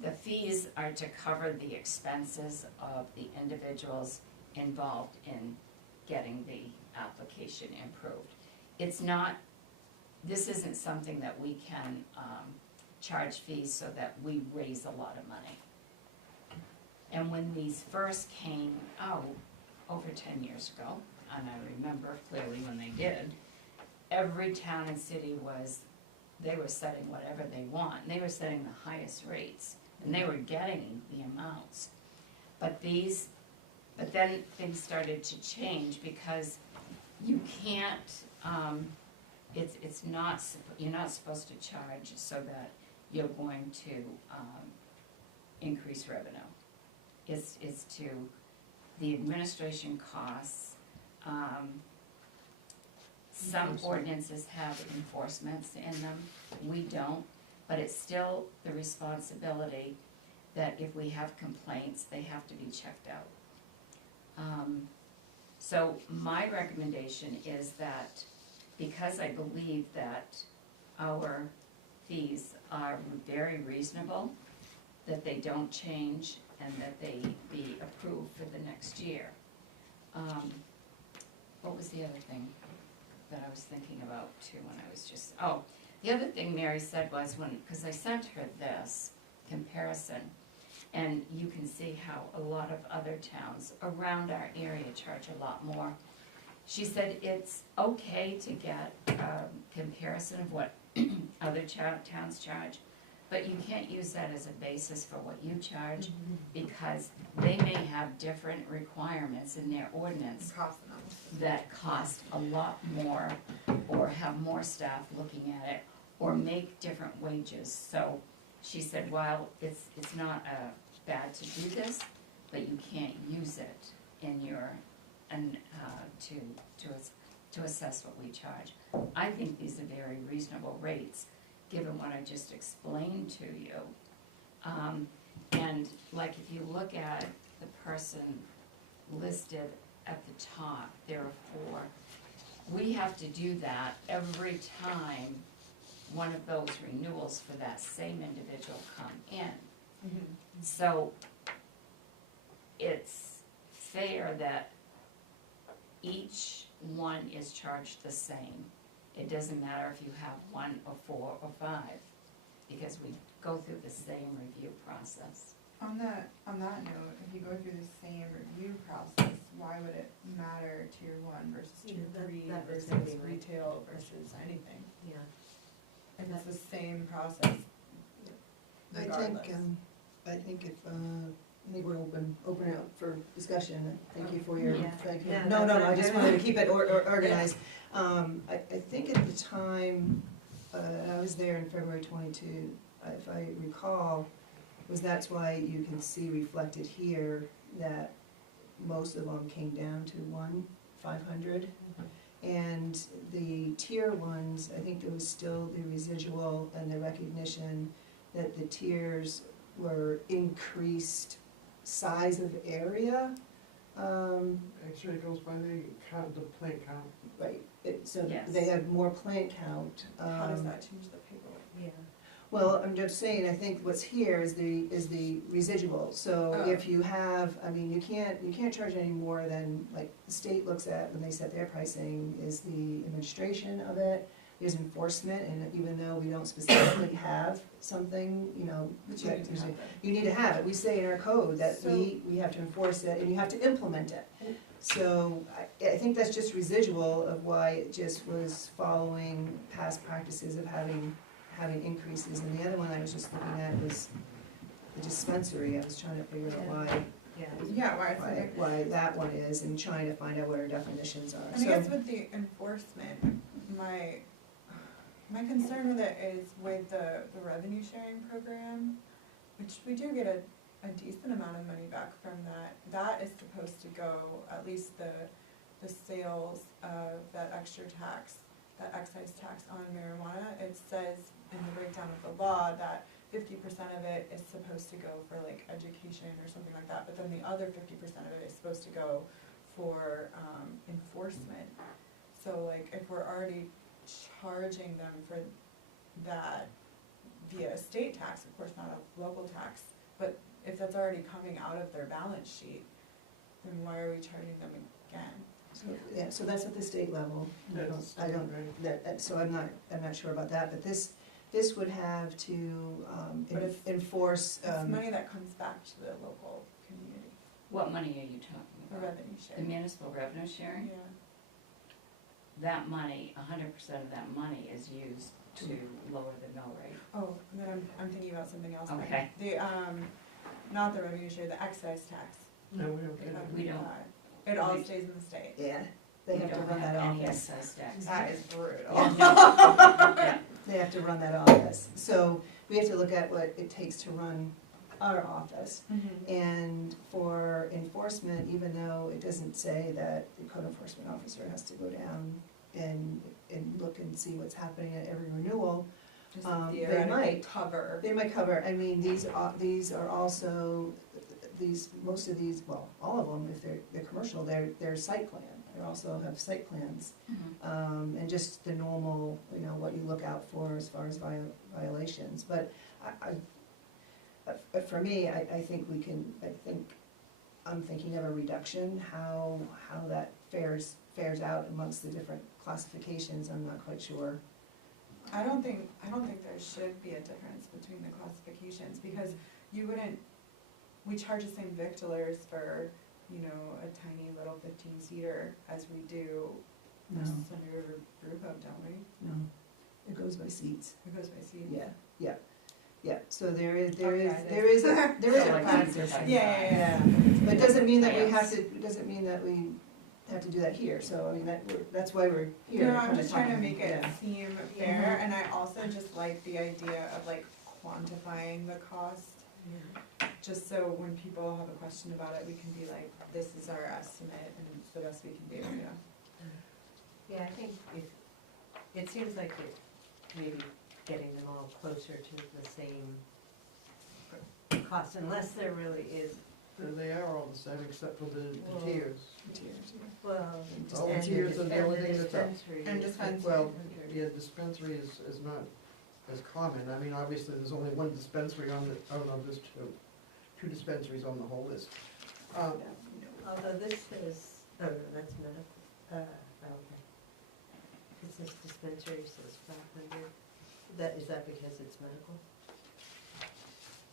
the fees are to cover the expenses of the individuals involved in getting the application improved. It's not, this isn't something that we can charge fees so that we raise a lot of money. And when these first came out over 10 years ago, and I remember clearly when they did, every town and city they were setting whatever they want, and they were setting the highest rates, and they were getting the amounts. But then things started to change, because you can't, it's not, you're not supposed to charge so that you're going to increase revenue. It's to the administration costs. Some ordinances have enforcements in them, we don't, but it's still the responsibility that if we have complaints, they have to be checked out. So my recommendation is that, because I believe that our fees are very reasonable, that they don't change and that they be approved for the next year. What was the other thing that I was thinking about too when I was just, oh, the other thing Mary said was because I sent her this comparison, and you can see how a lot of other towns around our area charge a lot more. She said it's okay to get a comparison of what other towns charge, but you can't use that as a basis for what you charge, because they may have different requirements in their ordinance Cost analysis. that cost a lot more, or have more staff looking at it, or make different wages. So she said, while it's not bad to do this, but you can't use it in your, to assess what we charge. I think these are very reasonable rates, given what I just explained to you. And like, if you look at the person listed at the top, there are 4. We have to do that every time one of those renewals for that same individual come in. So it's fair that each one is charged the same. It doesn't matter if you have 1 or 4 or 5, because we go through the same review process. On that note, if you go through the same review process, why would it matter tier 1 versus tier Yeah, 3 that was versus gonna be my retail versus anything? Yeah. If it's the same process I regardless. think if, I think we're open up for discussion. Thank you for your, Yeah. thank you. Yeah, No, that's I just fine. wanted to keep it organized. I think at the time, I was there in February 22, if I recall, that's why you can see reflected here that most of them came down to 1,500. And the tier ones, I think there was still the residual and the recognition that the tiers were increased size of area. Actually, it goes by the count, the plant count. Right, so Yes. they have more plant count. How does that change the paperwork? Yeah. Well, I'm just saying, I think what's here is the residual, so Oh. if you have, I mean, you can't charge any more than, like, the state looks at when they set their pricing, is the administration of it, there's enforcement, and even though we don't specifically have something, you know, But you need to have it. you need to have it, we say in our code that So- we have to enforce it, and you have to implement it. So, I think that's just residual of why it just was following past practices of having increases, and the other one I was just looking at was the dispensary, I was trying to figure out why, Yeah. Yeah, why it's like, why that one is, and trying to find out what our definitions are, and I so. guess with the enforcement, my concern with it is with the revenue sharing program, which we do get a decent amount of money back from that is supposed to go, at least the sales of that extra tax, that excise tax on marijuana, it says in the breakdown of the law that 50% of it is supposed to go for like education or something like that, but then the other 50% of it is supposed to go for enforcement. So like if we're already charging them for that via a state tax, of course not a local tax, but if that's already coming out of their balance sheet, then why are we charging them again? So, yeah, so that's at the state level. That's I don't, right. so I'm not sure about that, but this would have to But it's- enforce, It's money that comes back to the local community, What money are you talking the about? revenue The share. municipal revenue sharing? Yeah. That money, 100% of that money is used to lower the mill rate. Oh, and then I'm thinking about something else. then. Okay. The, not the revenue share, the excise tax. No, we don't get it. We don't. It all We- stays in the state. yeah, they We have to don't run that have any office. excise tax. That is brutal. Yeah, no. Yeah. They have to run that office. So we have to look at what it takes to run our office. Mhm. And for enforcement, even though it doesn't say that the code enforcement officer has to go down and look and see what's happening at every renewal, Just they theoretically might. cover. they might cover, I mean, these are also, most of these, well, all of them, if they're commercial, they're site plan. They also have site plans. And just the normal, what you look out for as far as violations. But for me, I think I'm thinking of a reduction, how that fares out amongst the different classifications, I'm not quite sure. I don't think there should be a difference between the classifications, because we charge the same victualers for, a tiny little 15-seater as we do No, Sunday River Brew Pub, don't we? no, it goes by seats. It goes by seats. Yeah, so there is Okay, a So like plan. these are- Yeah. But it doesn't mean that we Yes. have to do that here, so I mean, that's why we're here. No, I'm kinda just trying to talking, make it yeah. seem fair, and I also just like the idea of like quantifying the cost, just so when people have a question about it, we can be like, this is our estimate, and it's the best we can do, Yeah, I think it seems like it maybe getting them all closer to the same cost, unless there really is, They are all the same except for the Well, tiers. well, All and the tiers are the and only the thing that's up. dispensary. And is dispensary. Well, yeah, dispensary is not as common. I mean, obviously, there's only one dispensary on the, oh no, there's two dispensaries on the whole list. Although this says, oh, no, that's medical, okay. It says dispensary, says 500. Is that because it's medical?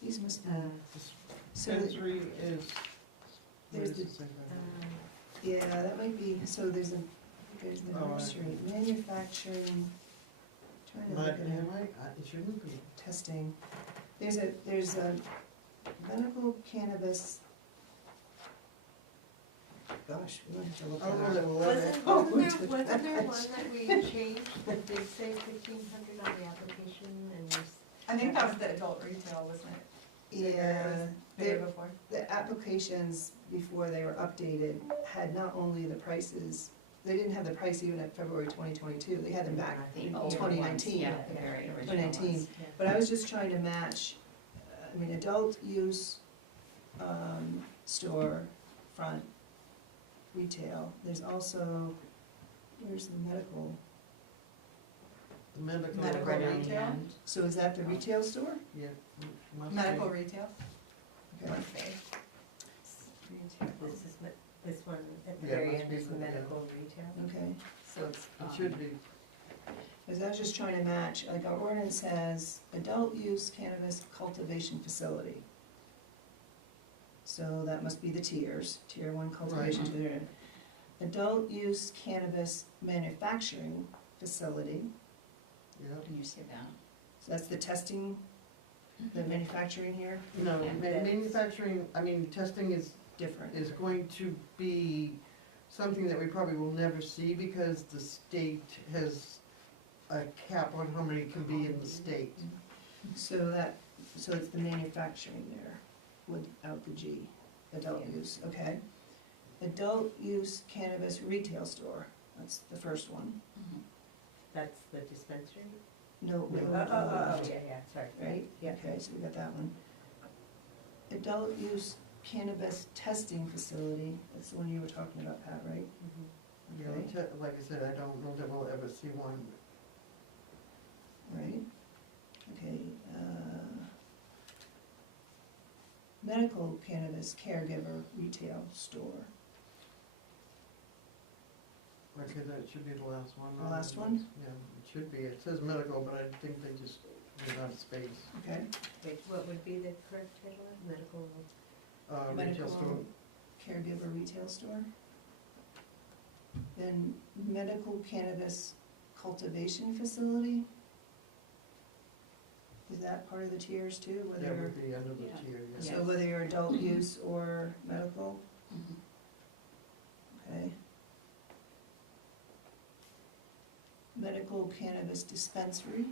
These must be, so, Dispensary is, where there's does it say that? yeah, that might be, so there's the Oh, I- nursery, manufacturing, trying to look But, at am it, it shouldn't be. testing. There's a medical cannabis, gosh, we might have to look I don't know that that up. we'll ever. Wasn't there one that we changed that did say 1,500 on the application and we? I think that was the adult retail, wasn't it? Yeah, The year they- before. the applications, before they were updated, had not only the prices, they didn't have the price even at February 2022, they had them back The in older ones, 2019. yeah, the very original 2019. ones. But I was just trying to match, I mean, adult use, store, front, retail, there's also, where's the medical? The medical. Medical Right on the retail? end. So is that the retail store? Yeah. must be. Medical retail? Okay. Must be. Retail. This one at the Yeah, very must end be is the- yeah. medical retail. Okay, So it's. It should be. because I was just trying to match, like our ordinance says, adult use cannabis cultivation facility. So that must be the tiers, tier one cultivation, Right. tier. Adult use cannabis manufacturing facility, Yeah. Can you see that? so that's the testing, the manufacturing here, No, Yeah. manufacturing, I mean, testing is different. going to be something that we probably will never see because the state has a cap on how many can be in the state. So it's the manufacturing there, without the G, adult Yeah. use, okay. Adult use cannabis retail store, that's the first one. Mhm. That's the dispensary? No, No. Yeah, sorry. right? Yeah. Okay, so we got that one. Adult use cannabis testing facility, that's the one you were talking about, Pat, right? Mhm. You know, like I said, I don't know that we'll ever see one. Right? Okay, medical cannabis caregiver retail store. Okay, that should be the last one. The last one? Yeah, it should be. It says medical, but I think they just ran out of space. Okay. Wait, what would be the correct title? Medical? Retail Medical store. caregiver retail store. Then medical cannabis cultivation facility. Is that part of the tiers too, That whether, would be under the Yeah. tier, yes. so Yes. whether you're adult use or medical, Mhm. okay? Medical cannabis dispensary.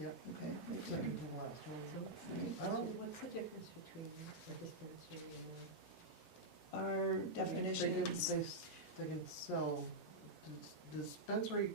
Yep. Okay, right there. Second to the last one. So I don't- what's the difference between a dispensary and Our definitions, They can sell dispensary,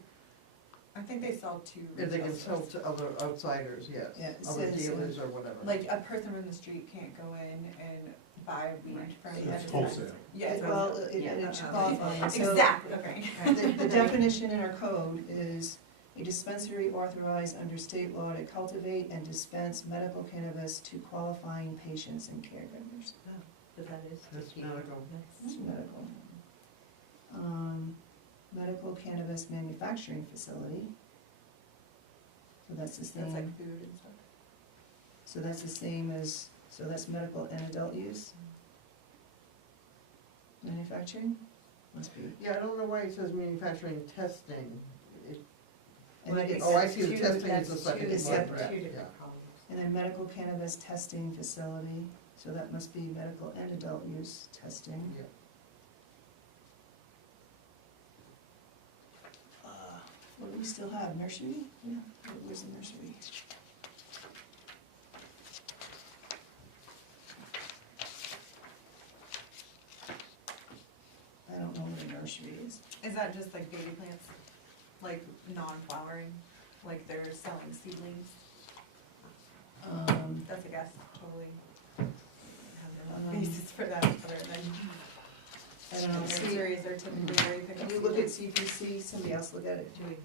I think they sell to If they retail can sell stores. to other outsiders, yes, Yeah, it other says, dealers or whatever. Like, a person from the street can't go in and buy weed Right. from. So a it's dispensary. wholesale. Yeah, it's Well, wholesale. it should Yeah. qualify, so. Exactly, okay. The definition in our code is a dispensary authorized under state law to cultivate and dispense medical cannabis to qualifying patients and caregivers. But that is. That's medical. It's medical. Medical cannabis manufacturing facility. So that's the That's same, like food and stuff. so that's the same as, so that's medical and adult use? Manufacturing? Must be. Yeah, I don't know why it says manufacturing testing. It- I think it's- Oh, I see, the testing is a second It's one, separate. Two yeah. different columns. And then medical cannabis testing facility, so that must be medical and adult use testing. Yeah. What do we still have, nursery? Yeah, where's the nursery? I don't know what a nursery is. Is that just like baby plants? Like non-flowering? Like they're selling seedlings? That's a guess, totally. Have no basis for that other than. I don't know, see, Nurseries are typically very big. can you look at CPC, somebody else look at it? Do we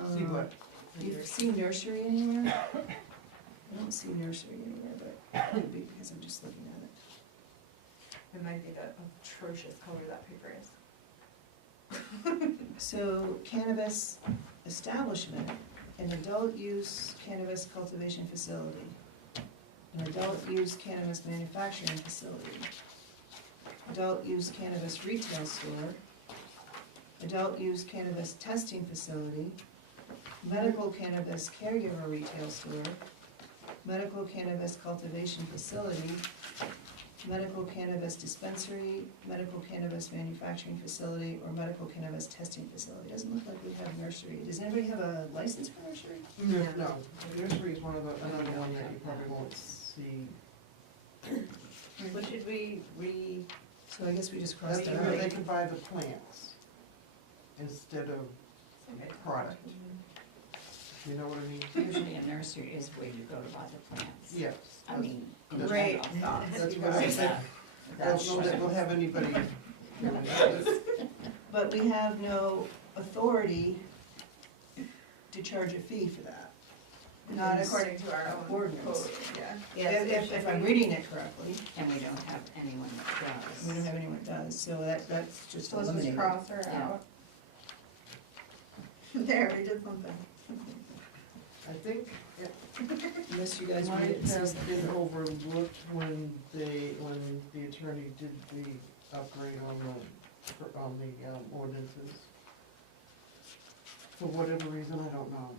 have? See what? You've seen nursery anywhere? I don't see nursery anywhere, but it could be because I'm just looking at it. It might be the atrocious color that paper is. So cannabis establishment, an adult use cannabis cultivation facility, an adult use cannabis manufacturing facility, adult use cannabis retail store, adult use cannabis testing facility, medical cannabis caregiver retail store, medical cannabis cultivation facility, medical cannabis dispensary, medical cannabis manufacturing facility, or medical cannabis testing facility. Doesn't look like we have nursery. Does anybody have a license for nursery? No, nursery is one of the, another one that you probably won't see. What should we So I guess we just crossed That's that where out. they can buy the plants instead of product. You know what I mean? Usually a nursery is where you go to buy the plants. Yes. I mean, in That's- Great general. thoughts. That's you what I guys. said. I don't know that we'll have anybody doing this. But we have no authority to charge a fee for that. Not Because- according to our own Ordinance. code, yeah. If I'm reading it correctly, And we don't have anyone that does. we don't have anyone that does, so that's just So let's just eliminated. cross her Yeah. out. There, we did something. I think it Unless you guys might read it and see have something. been overlooked when the attorney did the upgrade on the ordinances. For whatever reason, I don't know.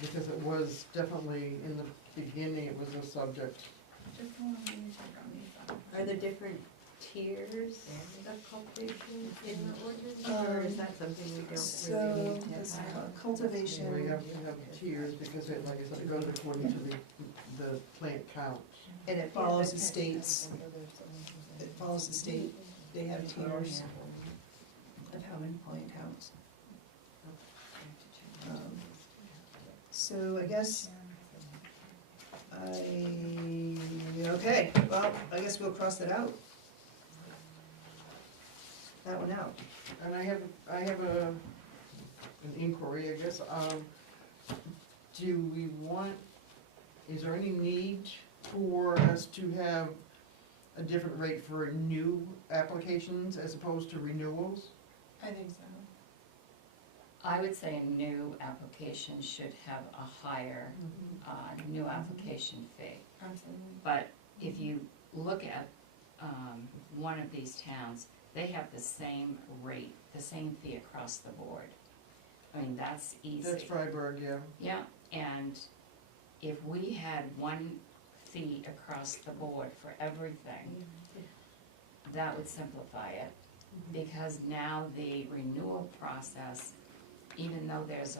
Because it was definitely, in the beginning, it was a subject. Just wanna check on these. Are there different tiers of cultivation in the ordinance, or is that something we don't really So, need to let's have? see, cultivation. We have to have tiers because it, like I said, it goes according to the plant count. And it follows the states, it follows the state, they have tiers of how many plant counts. So I guess okay, well, I guess we'll cross that out. That one out. And I have an inquiry, I guess, do we want, is there any need for us to have a different rate for new applications as opposed to renewals? I think so. I would say a new application should have a higher, new application fee. Absolutely. But if you look at, one of these towns, they have the same rate, the same fee across the board. I mean, that's easy. That's Freiburg, yeah. Yeah, and if we had one fee across the board for everything, that would simplify it. Because now the renewal process, even though there's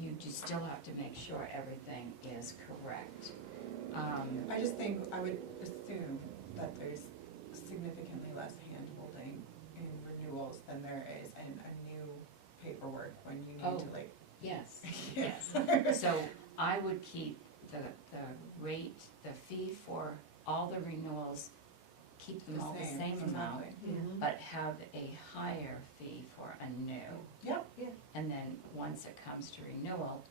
you just still have to make sure everything is correct. I just think, I would assume that there's significantly less hand-holding in renewals than there is in a new paperwork when you need to like Yes, yes. So I would keep the rate, the fee for all the renewals, keep them all the same amount, exactly. but have a higher fee for a new. Yep. And then once it comes to renewal,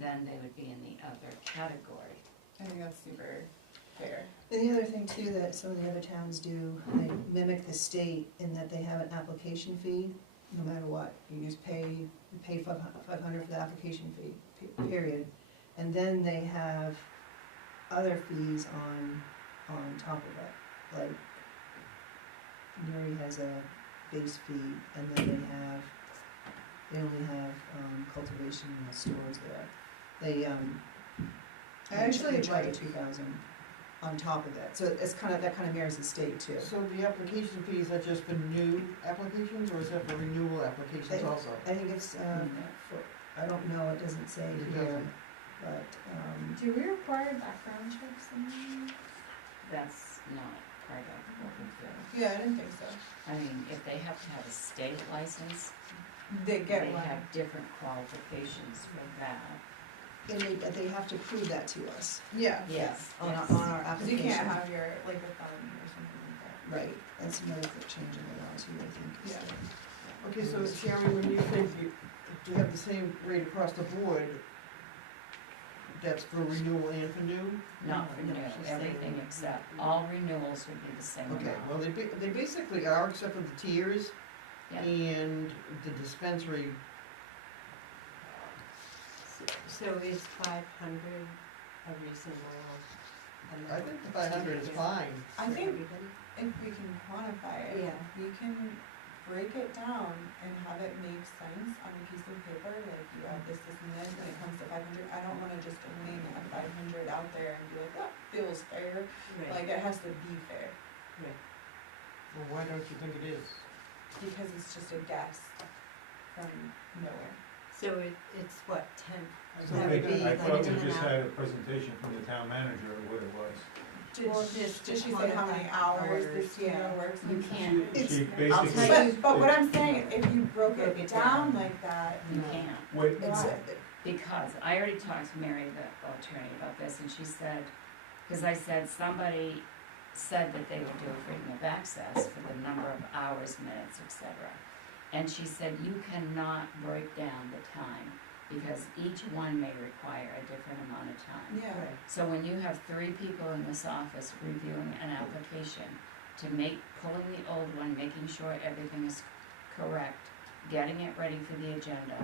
then they would be in the other category. I think that's super fair. And the other thing too that some of the other towns do, they mimic the state in that they have an application fee, no matter what. You just you pay $500 for the application fee, period. And then they have other fees on top of it. Like, Newry has a base fee, and then they only have cultivation stores there. They actually charge like- $2,000 on top of it, so it's that kind of mirrors the state too. So the application fee, is that just for new applications, or is that for renewal applications also? I think it's, I don't know, it doesn't say It here, doesn't. but, Do we require background checks in That's not part of what we do. Yeah, I didn't think so. I mean, if they have to have a state license, They get they one. have different qualifications for that. and they have to prove that to us Yeah. Yes, on yes. our 'Cause application. you can't have your, like, a felony or something like that. Right, that's another quick change in the law too, I think. Yeah. Okay, so Sharon, when you think you have the same rate across the board, that's for renewal and for new? Not for No, new, she's saying- everything except, all renewals would be the same Okay, amount. well, they basically are, except for the tiers Yeah. and the dispensary. So is 500 a reasonable amount? I think the 500 is fine. I For think everybody? if we can quantify it, Yeah. we can break it down and have it make sense on a piece of paper, like you have this, and this, when it comes to 500, I don't wanna just wing a 500 out there and be like, that feels fair, Right. like, it has to be fair, Well, why don't you think it is? because it's just a guess from nowhere. So it's what, 10? So That they would could- be I like thought we 10 just an hour. had a presentation from the town manager of what it was. Well, Did just she to say how many quantify hours hours, this year yeah. works? You can't. She I'll basically. tell you- But what I'm saying, if you broke Broke it it down down. like that, You can't, Wait, It's, Why? because I already talked to Mary, the attorney, about this, and she said, because I said, somebody said that they would do a freedom of access for the number of hours, minutes, etc. And she said, you cannot break down the time, because each one may require a different amount of time. yeah. So when you have 3 people in this office reviewing an application, pulling the old one, making sure everything is correct, getting it ready for the agenda,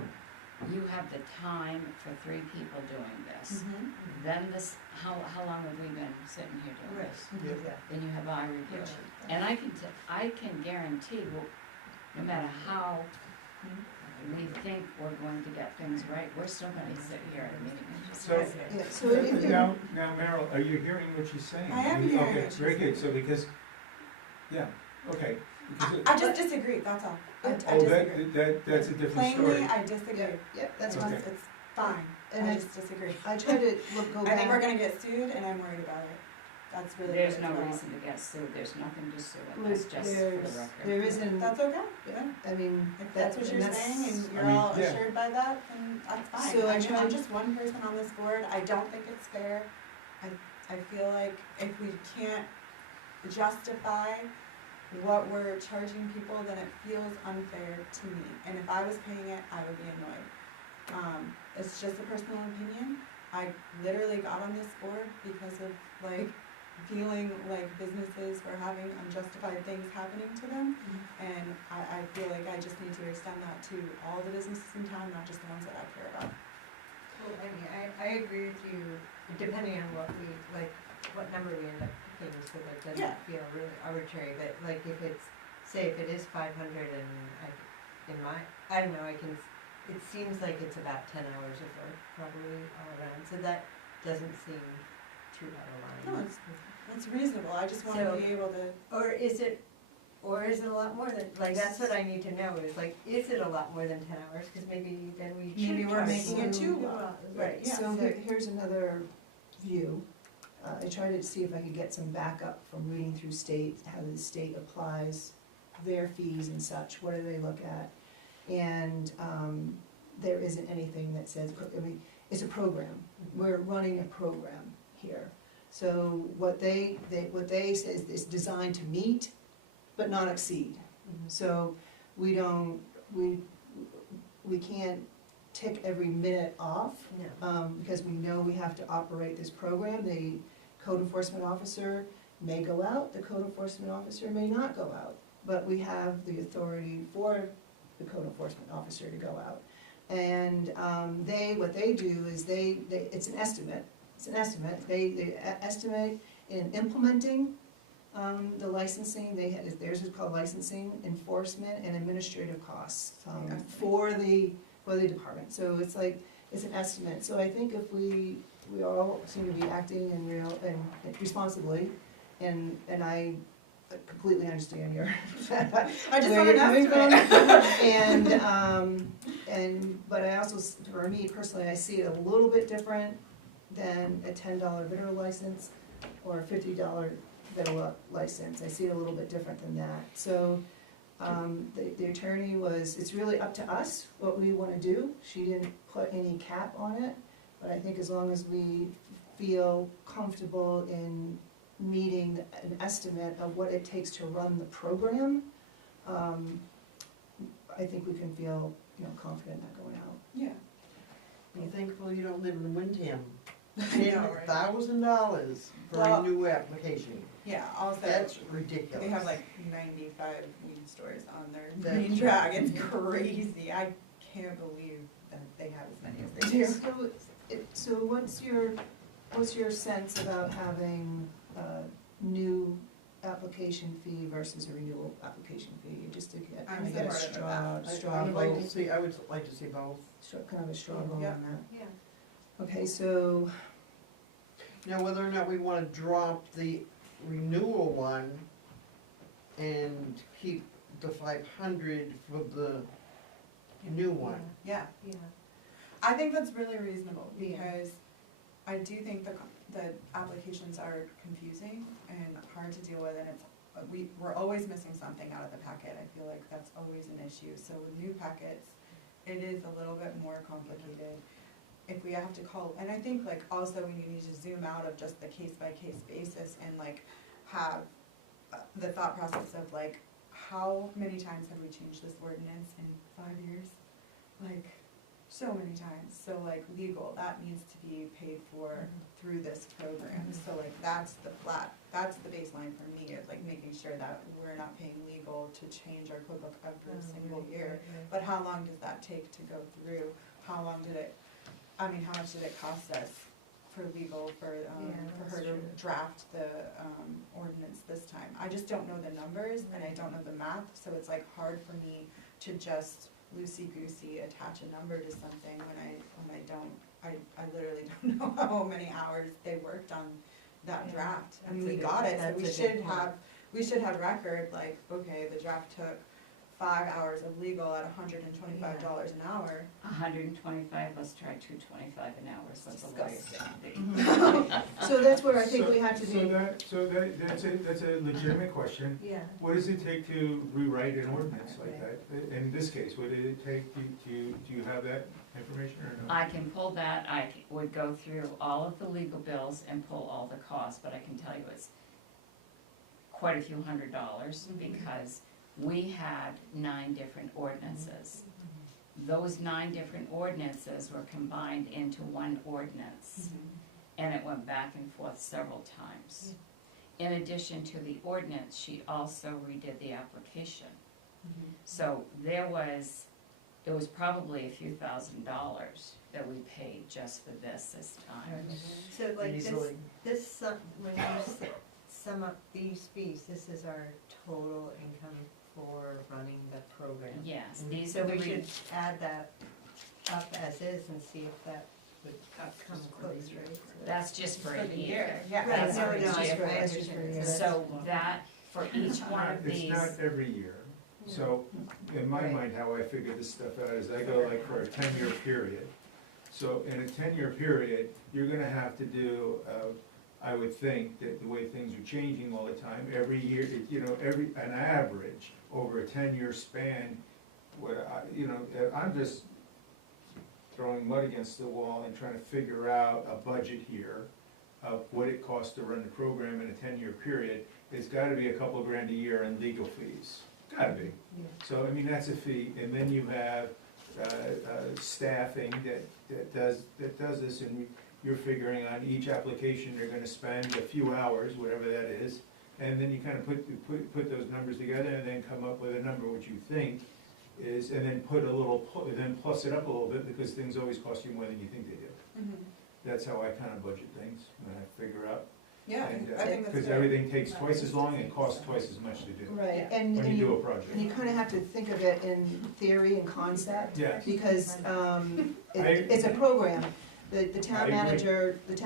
you have the time for 3 people doing this. Mhm. Then this, how long have we been sitting here doing this? Yeah. Then you have our review. And I can guarantee, no matter how we think we're going to get things right, we're still gonna sit here at a meeting and just. So- yeah, so if you, Now, Meryl, are you hearing what she's saying? I am hearing Okay, what she's very good, saying. so because, yeah, okay. Because it- I just disagree, that's all. I Oh, disagree. that's a different Plainly, story. I disagree. yep, that's Okay. fine. It's fine, And I I, just disagree. I try to go I think we're back, gonna get sued and I'm worried about it. That's really what There's it's no about. reason to get sued, there's nothing to sue, and Well, that's just for the there's- record. there isn't, That's okay, yeah, I mean, if that's what and you're that's- saying and you're I mean, all yeah. assured by that, then that's fine. So I I mean, I'm tried- just one person on this board, I don't think it's fair. I feel like if we can't justify what we're charging people, then it feels unfair to me. And if I was paying it, I would be annoyed. It's just a personal opinion. I literally got on this board because of like feeling like businesses were having unjustified things happening to them. And I feel like I just need to extend that to all the businesses in town, not just the ones that I care about. Well, I mean, I agree with you, depending on what we, like, what number we end up picking, so that it Yeah. doesn't feel really arbitrary, but like if it's, say if it is 500 and I don't know, it seems like it's about 10 hours of work probably all around, so that doesn't seem too out of No, line. it's reasonable, I just wanna So- be able to, Or is it a lot more than, like, that's what I need to know, is like, is it a lot more than 10 hours? Cause maybe then we should. maybe we're try to making it do- too long. Right, Yeah. so here's another view. I tried to see if I could get some backup from reading through state, how the state applies their fees and such, what do they look at? And, there isn't anything that says, I mean, it's a program, we're running a program here. So what they say is it's designed to meet, but not exceed. So we don't, we can't tick every minute off, No. because we know we have to operate this program. The code enforcement officer may go out, the code enforcement officer may not go out, but we have the authority for the code enforcement officer to go out. And what they do is it's an estimate, they estimate in implementing the licensing, theirs is called licensing, enforcement, and administrative costs for the department. So it's like, it's an estimate. So I think if we all seem to be acting in real and responsibly, and I completely understand your. I just where want you're an coming estimate. from. But I also, for me personally, I see it a little bit different than a $10 video license or a $50 video license. I see it a little bit different than that. So the attorney it's really up to us what we want to do. She didn't put any cap on it, but I think as long as we feel comfortable in meeting an estimate of what it takes to run the program, I think we can feel, confident not going out. Yeah. I'm thankful you don't live in Wyndham. know, right? $1,000 for a Well- new application. Yeah, also, That's ridiculous. they have like 95 weed stores on their That's main drag, it's crazy, I can't believe that they have as many as they do. So what's your sense about having a new application fee versus a renewal application fee, just to get, I'm kind of get a supportive of straw I would like to vote, see, I would like to see both. kind of a straw vote on Yeah. that? Yeah. Okay, so, Now, whether or not we wanna drop the renewal one and keep the 500 for the new one. Yeah, Yeah. I think that's really reasonable, Yeah. because I do think the applications are confusing and hard to deal with, and we're always missing something out of the packet, I feel like that's always an issue, so with new packets, it is a little bit more complicated. If we have to call, and I think like also we need to zoom out of just the case-by-case basis and like have the thought process of like, how many times have we changed this ordinance in 5 years? Like, so many times, so like legal, that needs to be paid for through this program, so like that's the baseline for me, is like making sure that we're not paying legal to change our code book every single year. But how long does that take to go through? How much did it cost us for legal, for her to draft the ordinance this time? I just don't know the numbers and I don't know the math, so it's like hard for me to just loosey-goosey attach a number to something when I literally don't know how many hours they worked on that draft. I mean, we got it, so we should have record, like, okay, the draft took 5 hours of legal at $125 an hour. 125, let's try 225 an hour, so that's a lawyer. so that's where I think we have to be. That's a legitimate question. Yeah. What does it take to rewrite an ordinance like that? In this case, what did it take, do you have that information or no? I can pull that, would go through all of the legal bills and pull all the costs, but I can tell you it's quite a few $100s, because we had 9 different ordinances. Those 9 different ordinances were combined into one ordinance, and it went back and forth several times. In addition to the ordinance, she also redid the application. So it was probably a few $1,000s that we paid just for this time. So like Easily. when you sum up these fees, this is our total income for running the program. Yes, these So are the we should add that up as is and see if that would come close, right? that's just for a year. Yeah. Right, That's no, for no, each year. I understand. So that, for each one of It's these, not every year. So, in my Right. mind, how I figure this stuff out is I go like for a 10-year period. So in a 10-year period, you're gonna have to do, I would think that the way things are changing all the time, every year, an average over a 10-year span, I'm just throwing mud against the wall and trying to figure out a budget here of what it costs to run the program in a 10-year period, it's gotta be a couple grand a year in legal fees, gotta be. So, I mean, that's a fee, and then you have, staffing that does this, and you're figuring on each application, they're gonna spend a few hours, whatever that is, and then you kind of put those numbers together and then come up with a number which you think is, and then then plus it up a little bit, because things always cost you more than you think they do. Mhm. That's how I kind of budget things, when I figure out. Yeah, And, I think that's because good. everything takes twice as long and costs twice as much to do, Right, Yeah. and, when and you do a you, project. and you kinda have to think of it in theory and concept, Yes. because, I- it's a program. The I town agree.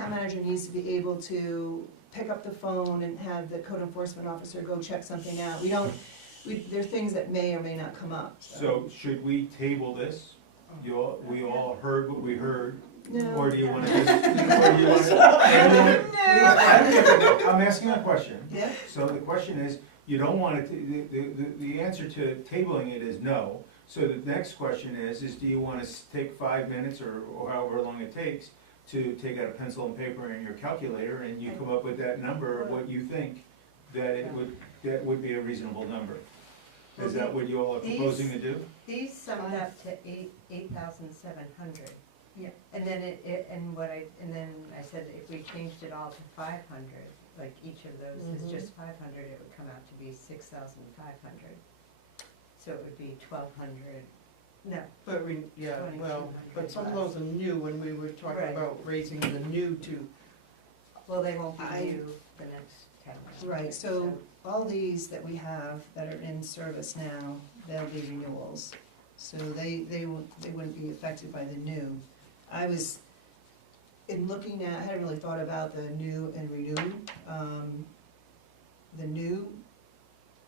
manager needs to be able to pick up the phone and have the code enforcement officer go check something out. There are things that may or may not come up, So should we table this? We all heard what we heard, No. or do you wanna just, or do you wanna? I'm asking a question. Yeah, So the question is, you don't want it, the answer to tabling it is no. So the next question is do you wanna take 5 minutes or however long it takes to take out a pencil and paper and your calculator and you come up with that number of what you think that would be a reasonable number? Is that what you all are proposing to do? These summed up to 8,700. Yeah. And then and then I said if we changed it all to 500, like each of those is just 500, it would come out to be 6,500. So it would be 1,200, no, But but some of those are new, when we were talking Right. about raising the new to, well, they won't be I- new the next time around. right, so all these that we have that are in service now, they'll be renewals. So they wouldn't be affected by the new. I was, in looking at, I hadn't really thought about the new and renew. The new,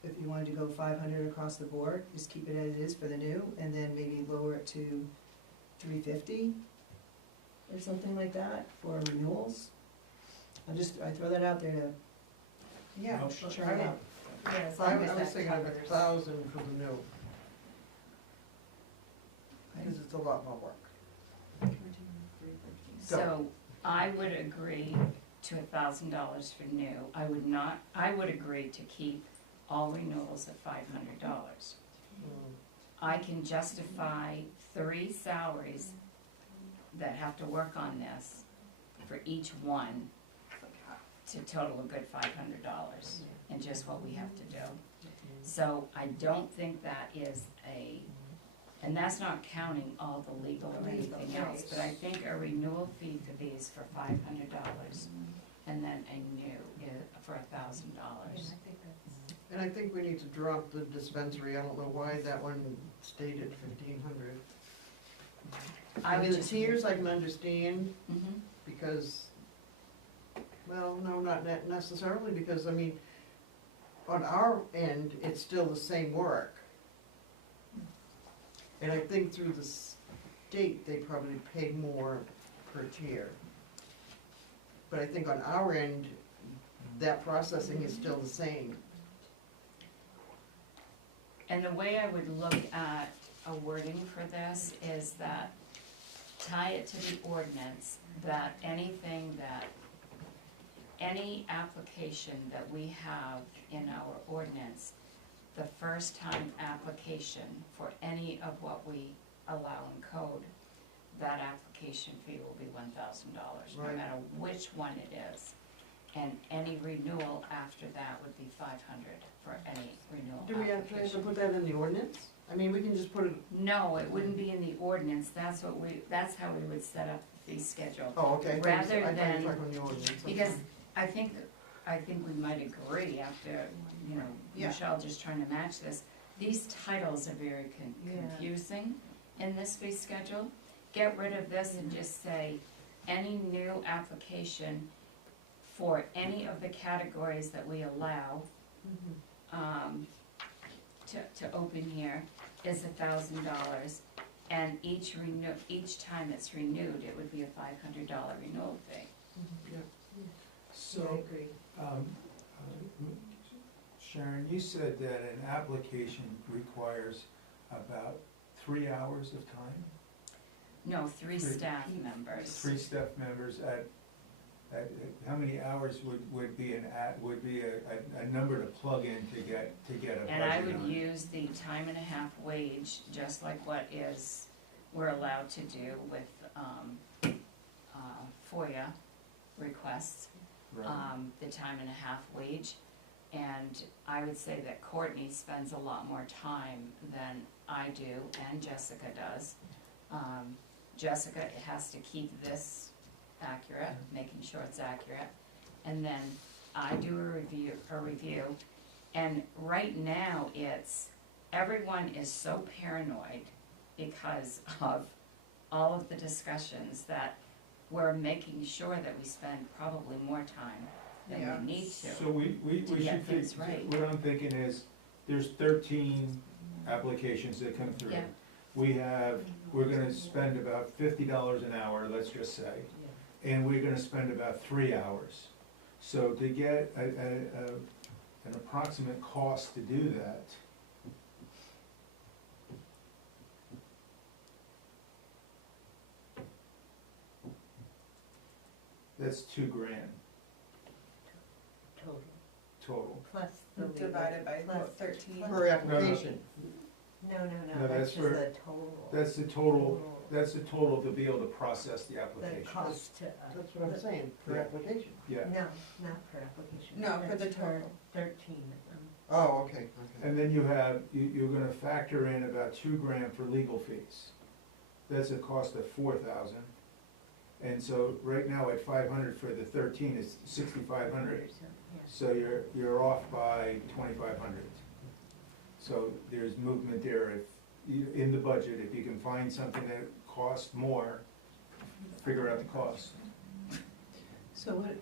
if you wanted to go 500 across the board, just keep it as it is for the new, and then maybe lower it to 350 or something like that for renewals. I throw that out there to, Yeah, No. try it out. yeah, as I long as was that thinking of covers. 1,000 for the new, because it's a lot more work. So I would agree to $1,000 for new. I would agree to keep all renewals at $500. I can justify 3 salaries that have to work on this for each one to total a good $500 in just what we have to do. So I don't think that is and that's not counting all the legal or anything else, but I think a renewal fee for these for $500 and then a new for $1,000. And I think we need to drop the dispensary, I don't know why that one stayed at 1,500. I would mean, the just. tiers I can understand, Mhm. because, well, no, not necessarily, because, I mean, on our end, it's still the same work. And I think through the state, they probably pay more per tier. But I think on our end, that processing is still the same. And the way I would look at a wording for this is that tie it to the ordinance, that any application that we have in our ordinance, the first time application for any of what we allow in code, that application fee will be $1,000, no Right. matter which one it is. And any renewal after that would be $500 for any renewal Do we have to application. put that in the ordinance? I mean, we can just put it, No, it wouldn't be in the ordinance, that's how we would set up the fee schedule. oh, okay. I thought you were Rather talking the ordinance. Because I think we might agree after, Yeah. Michelle just trying to match this, these titles are very confusing in this fee schedule. Get rid of this and just say, any new application for any of the categories that we allow, to open here is $1,000, and each time it's renewed, it would be a $500 renewal fee. So, Sharon, you said that an application requires about 3 hours of time? No, three Three. staff members. 3 staff members at how many hours would be a number to plug in to get a budget And I would on? use the time and a half wage, just like what we're allowed to do with, FOIA requests, Right. the time and a half wage. And I would say that Courtney spends a lot more time than I do, and Jessica does. Jessica has to keep this accurate, making sure it's accurate. And then I do a review, and right now everyone is so paranoid because of all of the discussions that we're making sure that we spend probably more time than Yeah. we need to. So we to should get things think, right. what I'm thinking is, there's 13 applications that come through. Yeah. We're gonna spend about $50 an hour, let's just say, and we're gonna spend about 3 hours. So to get an approximate cost to do that, that's $2,000 Total, total. plus the legal. Divided by plus- what, 13? Per application. No, No, that's that's just for- the total. That's the total to be able to process the The application. cost to us. That's what I'm saying, per Yeah. application. Yeah, No, not per application. No, for the That's total. 13 of them. Oh, okay, okay. and then you're gonna factor in about $2,000 for legal fees. That's a cost of 4,000. And so right now at 500 for the 13 is 6,500. So you're off by 2,500. So there's movement there in the budget, if you can find something that costs more, figure out the cost. So what,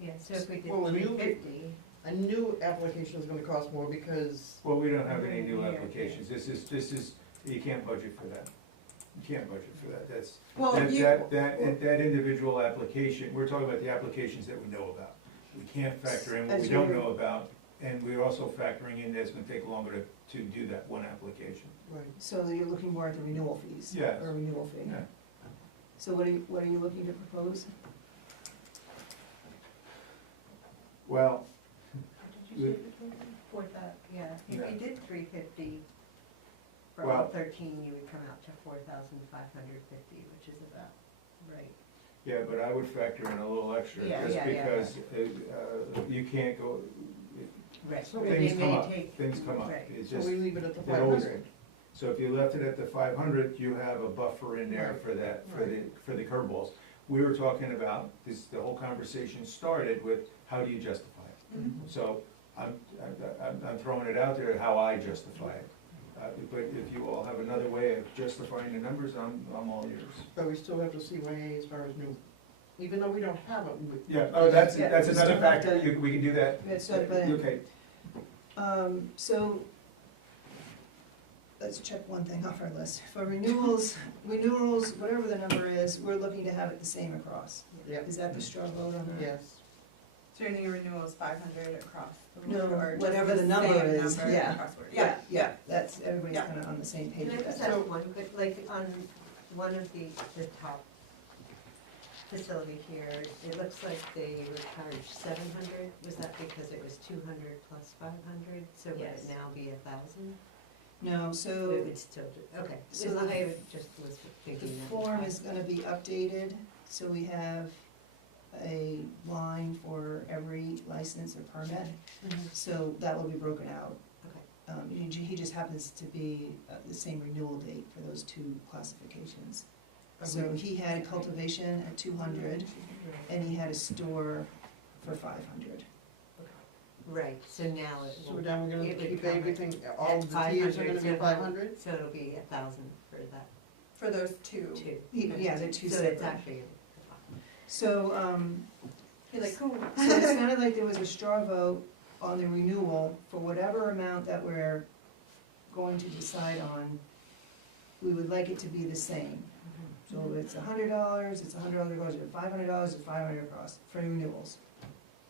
Yeah, so if we did Well, a new- 350, A new application is gonna cost more because, Well, we don't have any new Yeah. applications, this is, you can't budget for that. You can't budget for that, that's, Well, that individual application, we're talking about the applications that we know about. We can't factor in what we As don't you're- know about, and we're also factoring in that it's gonna take longer to do that one application. right, so you're looking more at the renewal fees? Yes. Or renewal fee? Yeah. So what are you looking to propose? Well, did you say the total? 4,000, yeah, if Yeah. you did 350 for all Well- 13, you would come out to 4,550, which is about right. yeah, but I would factor in a little extra, Yeah, just yeah, yeah, because you can't go, Right. So things They come may up, take- things come up. right. It's so just, we leave it at the it always- 500. so if you left it at the 500, you have a buffer in there Right. for that, Right. for the curveballs. We were talking about, the whole conversation started with, how do you justify it? Mhm. So I'm throwing it out there, how I justify it. But if you all have another way of justifying the numbers, I'm all yours. But we still have to see CYA as far as new, even though we don't have it. Yeah, oh, that's Yeah, another we still have factor, to- we can do that. Yeah, so, but- Okay, So, let's check one thing off our list. For renewals, whatever the number is, we're looking to have it the same across. Yeah, Is that the straw vote on that? yes. So you're thinking renewal is 500 across the No, board, or just whatever the same number is, number yeah. across the board? Yeah, that's, everybody's Yeah. kinda on the same page Can I with just that. ask one quick, like, on one of the top facility here, it looks like they were charged 700, was that because it was 200 plus 500? So would Yes. it now be 1,000? No, It so would still, okay, So so the- I just was the thinking that. form is gonna be updated, so we have a line for every license or permit, Mhm. so that will be broken out. Okay. He just happens to be the same renewal date for those two classifications. So he had cultivation at 200, and he had a store for 500. Right, so now it So will, now we're gonna It would keep cover everything, all at of the tiers are 500, gonna be so- 500? so it'll be 1,000 for that For those two. two. Yeah, they're two So separate. it's actually, So, You're like, cool. so it sounded like there was a straw vote on the renewal for whatever amount that we're going to decide on. We would like it to be the same. So it's $100, it's $100 across, or $500, it's $500 across for renewals.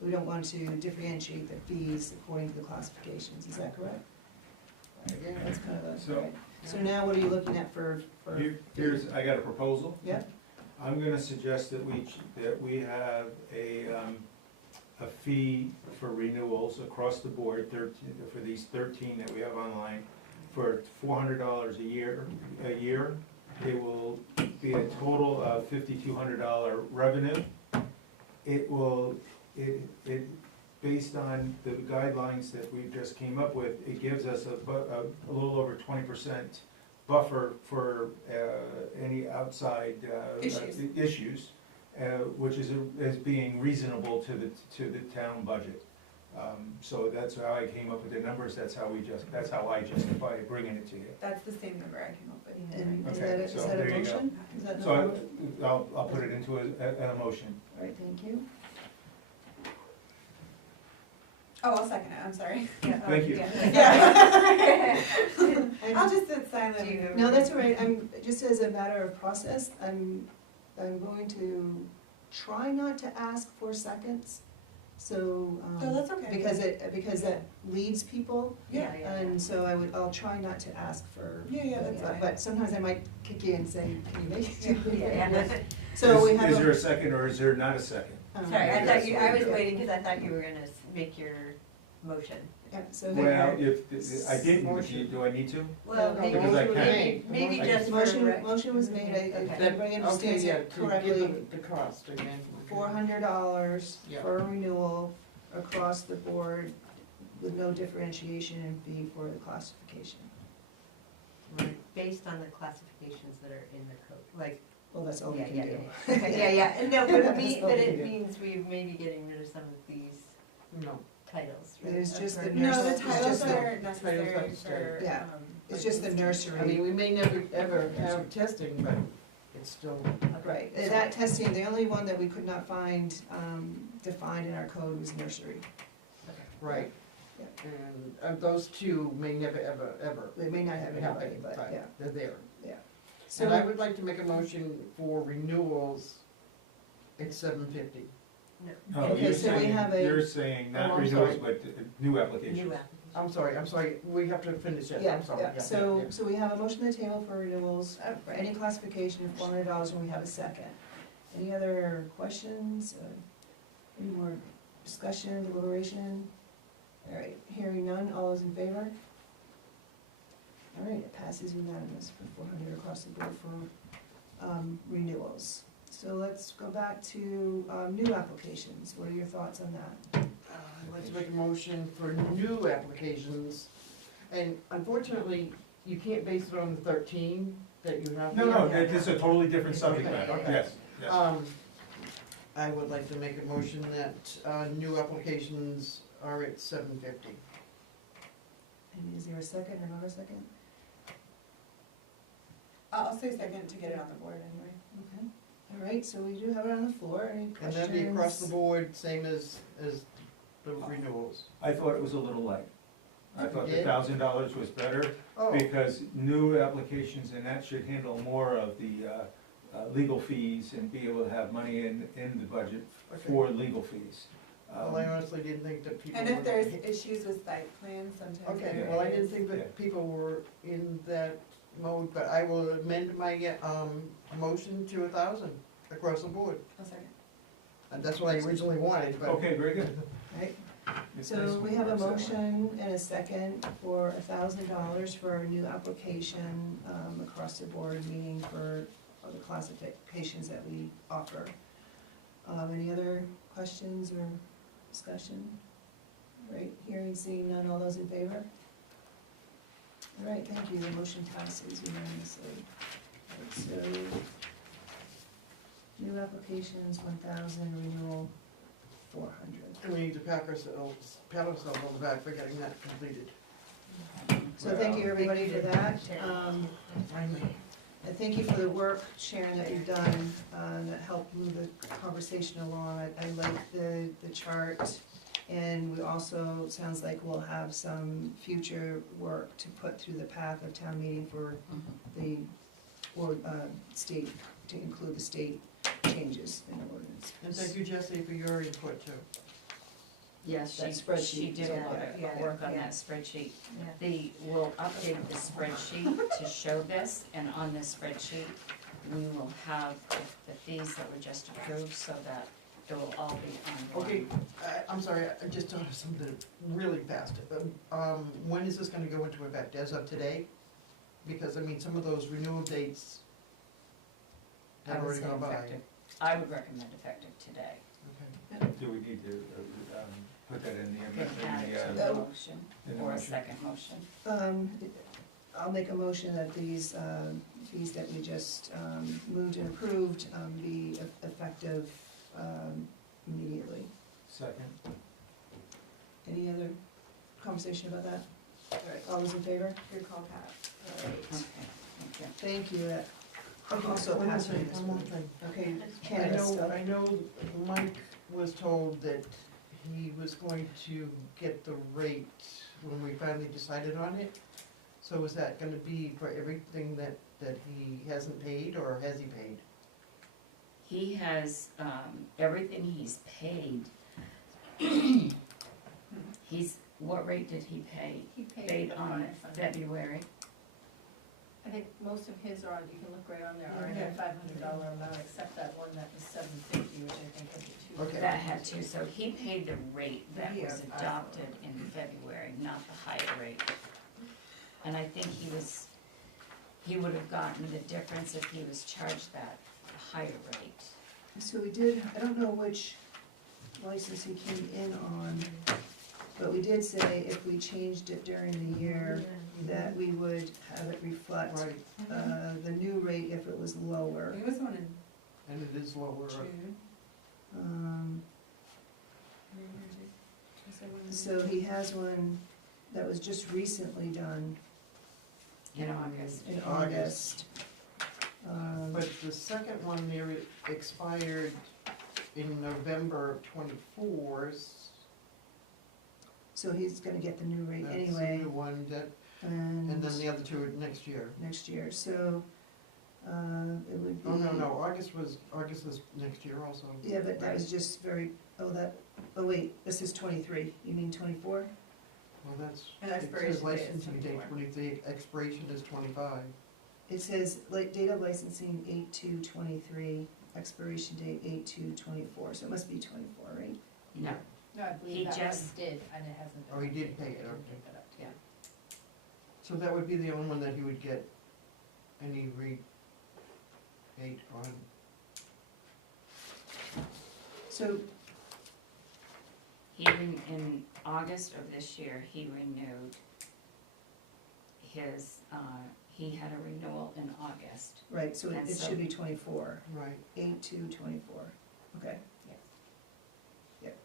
We don't want to differentiate the fees according to the classifications, is that correct? Yeah. That's kind of So- right. So now what are you looking at for? Here's, I got a proposal. Yeah, I'm gonna suggest that we have a fee for renewals across the board, for these 13 that we have online, for $400 a year. It will be a total of $5,200 revenue. Based on the guidelines that we just came up with, it gives us a little over 20% buffer for any outside issues, which is being reasonable to the town budget. So that's how I came up with the numbers, that's how I justify bringing it to you. That's the same number I came up with. and is Okay, that, so is that there a you go. motion? Is that not a So motion? I'll put it into a motion. All right, thank you. Oh, I'll second it, I'm sorry. Thank you. Yeah. And- I'll just sit silent. No, that's all right, just as a matter of process, I'm going to try not to ask for seconds, so, No, that's okay. because that leads people, Yeah, and so I'll try not to ask for. Yeah, that's fine. But sometimes I might kick you and say, can you make it? Yeah. So we have Is there a. a second or is there not a second? Sorry, I thought you, I was Yeah. waiting, because I thought you were gonna make your motion. Yeah, so. Well, if I didn't, do I need to? Well, No, maybe, because I maybe can. just for. Motion was made, Okay. if everybody Okay, understands yeah, it to give correctly, them the cost again. $400 Yeah. for a renewal across the board with no differentiation in fee for the classification. Right. Based on the classifications that are in the code, like. Well, that's all we Yeah, can yeah, do. yeah, and no, but it That's all we but can it do. means we may be getting rid of some of these No, titles, It right? is just the Of- nurse- No, the It's titles just the- are necessary titles have to for. stay. Yeah. It's like just the these nursery. I mean, we may never, ever have testing, but it's still, Right, that testing, the only one that we could not find defined in our code was nursery. right. Yeah. And those two may never, ever They may not have happen, anybody, but yeah. they're there. So And I would like to make a motion for renewals at $750. No, Okay, you're so we saying, have a- you're saying not Oh, I'm renewals, sorry. but new applications. New application. I'm sorry, we have to finish it, Yeah, I'm sorry. yeah, so we have a motion on the table for renewals, Oh, for any classification of $400, and we have a second. Any other questions, any more discussion, deliberation? All right, hearing none, all those in favor? All right, it passes unanimous for 400 across the board for renewals. So let's go back to new applications, what are your thoughts on that? I'd like to make a motion for new applications, and unfortunately, you can't base it on the 13 that you have. No, here. this is a totally different subject Okay, matter, okay. yes. I would like to make a motion that new applications are at $750. And is there a second or not a second? I'll say second to get it on the board anyway. Okay, all right, so we do have it on the floor, any And questions? that'd be across the board, same as the renewals. I thought it was a little light. I thought the did? $1,000 was better, Oh, because new applications, and that should handle more of the legal fees and be able to have money in the budget for legal fees. well, I honestly didn't think that people. And if were- there's issues with site plans, sometimes Okay, there well, I didn't is. think Yeah. that people were in that mode, but I will amend my, motion to 1,000 across the board. I'll second. And that's what I originally wanted, but. Okay, very good. Right, It's so nice we when it have a works that way. motion and a second for $1,000 for our new application, across the board, meaning for the classifications that we offer. Any other questions or discussion? All right, hearing, seeing none, all those in favor? All right, thank you, the motion passes unanimously. All right, so, new applications, 1,000, renewal, 400. And we need to pat ourselves on the back for getting that completed. So thank you, everybody, for that. Finally. And thank you for the work, Sharon, that you've done, that helped move the conversation along. I like the chart, and we also, it sounds like we'll have some future work to put through the path of town meeting for the, or, state, to include the state changes in the ordinance. And thank you, Jesse, for your input too. Yes, That she spreadsheet, did a lot yeah, of work on yeah. that spreadsheet. Yeah. We'll update the spreadsheet to show this, and on this spreadsheet, we will have the fees that were just approved, so that it will all be on one. Okay, I'm sorry, I just thought of something really fast. When is this gonna go into effect, as of today? Because, I mean, some of those renewal dates I have would already say gone by. effective, I would recommend effective today. Okay. Do we need to, put that in the Can amendment, add it to in the the, motion, in the or a motion? second motion. I'll make a motion that these fees that we just moved and approved be effective immediately. Second. Any other conversation about that? All right, all those in favor? Good call, Pat. All right, Okay, thank you. thank you. That also One more passed thing, unanimously. one more thing. Okay, I cannabis know, stuff. I know Mike was told that he was going to get the rate when we finally decided on it. So is that gonna be for everything that he hasn't paid, or has he paid? He has, everything he's paid. What rate did he pay? He paid Paid the on 500. February. I think most of his are, you can look right on there, are in Yeah. a $500 amount, except that one that was $750, which I think had the two. Okay. That had to, so he paid the rate that Yeah, was I adopted in February, not the higher rate. And I think he would have gotten the difference if he was charged that higher rate. So we did, I don't know which license he came in on, but we did say if we changed it during the year, that we would have it reflect Right, the new rate if it was lower. He was the one in and it is lower. June. Um, Was there one in So he has one that was just recently done In August. in August. But the second one there expired in November of '24. So he's gonna get the new rate That's the anyway, new one, and and then the other two are next year. next year, so, it would be. Oh, no, August is next year also. Yeah, but that was just very, oh wait, this is 23, you mean 24? Well, that's, And it expiration says date is licensing date 24. 20, the expiration is 25. It says, like, date of licensing 8/2/23, expiration date 8/2/24, so it must be 24, right? No, No, I He believe that one just- did, and it hasn't been. Oh, he did updated. pay it, I didn't okay. pick that up. yeah. So that would be the only one that he would get any rebate on. So, In August of this year, he renewed his, he had a renewal in August. right, so And it so- should be 24, Right. 8/2/24, okay. Yes. Yep.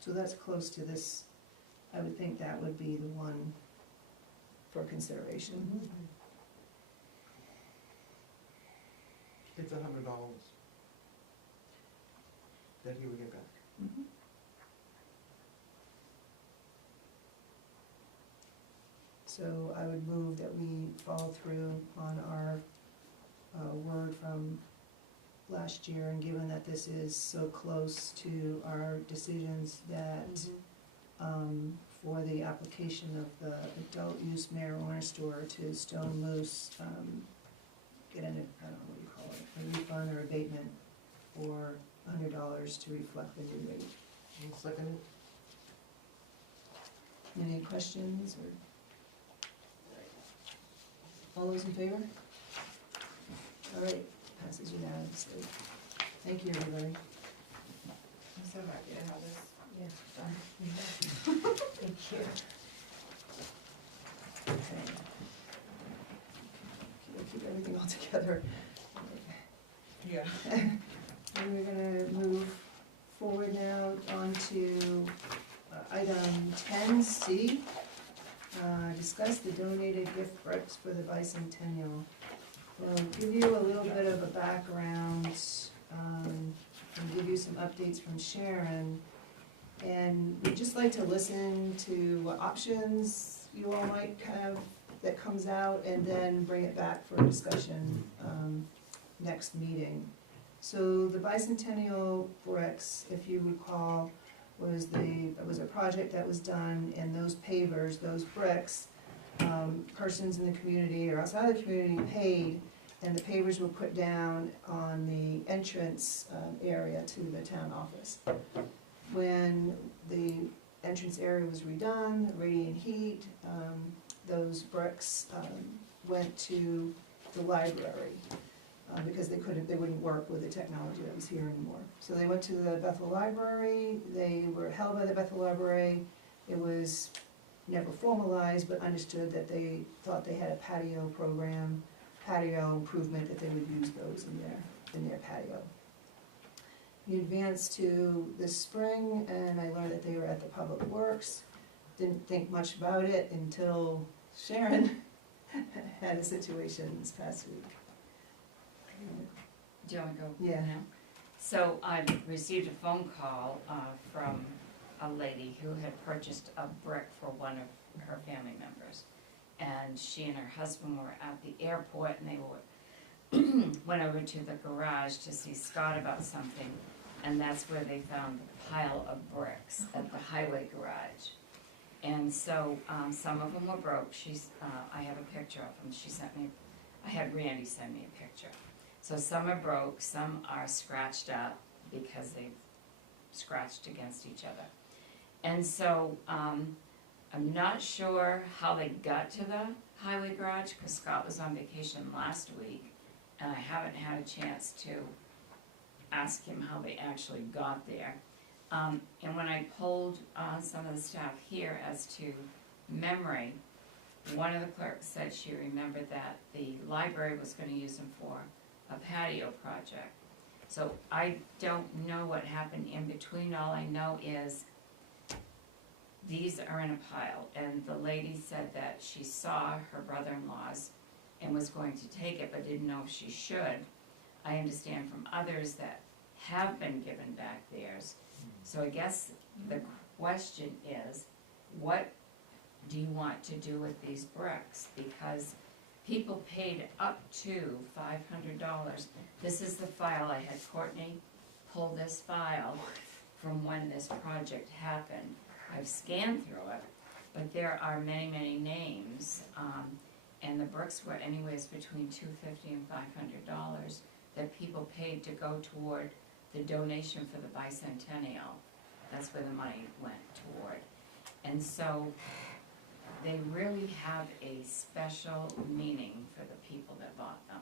So that's close to this, I would think that would be the one for consideration. It's $100 that he would get back. Mhm. So I would move that we follow through on our word from last year, and given that this is so close to our decisions that for the application of the adult use marijuana store to Stone Moose, get an, I don't know what you call it, a refund or abatement for $100 to reflect the new rate. I'll second it. Any questions or? All those in favor? All right, passes unanimously. Thank you, everybody. I'm so happy to have this Yeah. done. Thank you. Okay. Keep everything all together. Yeah. And we're gonna move forward now on to item 10C. Discuss the donated gift bricks for the bicentennial. We'll give you a little bit of a background, and give you some updates from Sharon. And we'd just like to listen to what options you all might have that comes out, and then bring it back for discussion next meeting. So the bicentennial bricks, if you recall, was a project that was done, and those pavers, those bricks, persons in the community or outside the community paid, and the pavers were put down on the entrance area to the town office. When the entrance area was redone, radiant heat, those bricks went to the library because they wouldn't work with the technology that was here anymore. So they went to the Bethel Library, they were held by the Bethel Library. It was never formalized, but understood that they thought they had a patio program, patio improvement, that they would use those in their patio. We advanced to this spring, and I learned that they were at the Public Works. Didn't think much about it until Sharon had a situation this past week. Do you want to go Yeah. now? So I received a phone call from a lady who had purchased a brick for one of her family members. And she and her husband were at the airport, and they went over to the garage to see Scott about something. And that's where they found the pile of bricks at the highway garage. And so some of them were broke. I have a picture of them. I had Randy send me a picture. So some are broke, some are scratched up because they've scratched against each other. And so I'm not sure how they got to the highway garage, because Scott was on vacation last week, and I haven't had a chance to ask him how they actually got there. And when I polled some of the staff here as to memory, one of the clerks said she remembered that the library was going to use them for a patio project. So I don't know what happened in between. All I know is these are in a pile, and the lady said that she saw her brother-in-law's and was going to take it, but didn't know if she should. I understand from others that have been given back theirs. So I guess the question is, what do you want to do with these bricks? Because people paid up to $500. This is the file. I had Courtney pull this file from when this project happened. I've scanned through it, but there are many, many names, and the bricks were anyways between $250 and $500 that people paid to go toward the donation for the bicentennial. That's where the money went toward. And so they really have a special meaning for the people that bought them.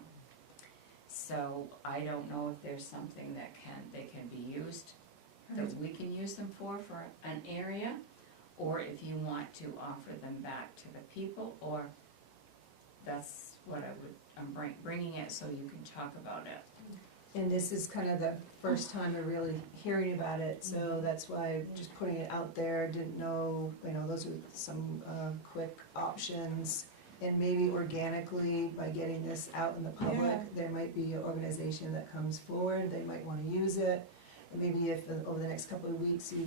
So I don't know if there's something that they can be used, that we can use them for an area, or if you want to offer them back to the people, or that's what I'm bringing it so you can talk about it. And this is kind of the first time I'm really hearing about it, so that's why just putting it out there, didn't know, those are some quick options. And maybe organically, by getting this out in the public, Yeah. there might be an organization that comes forward, they might wanna use it. And maybe if over the next couple of weeks, you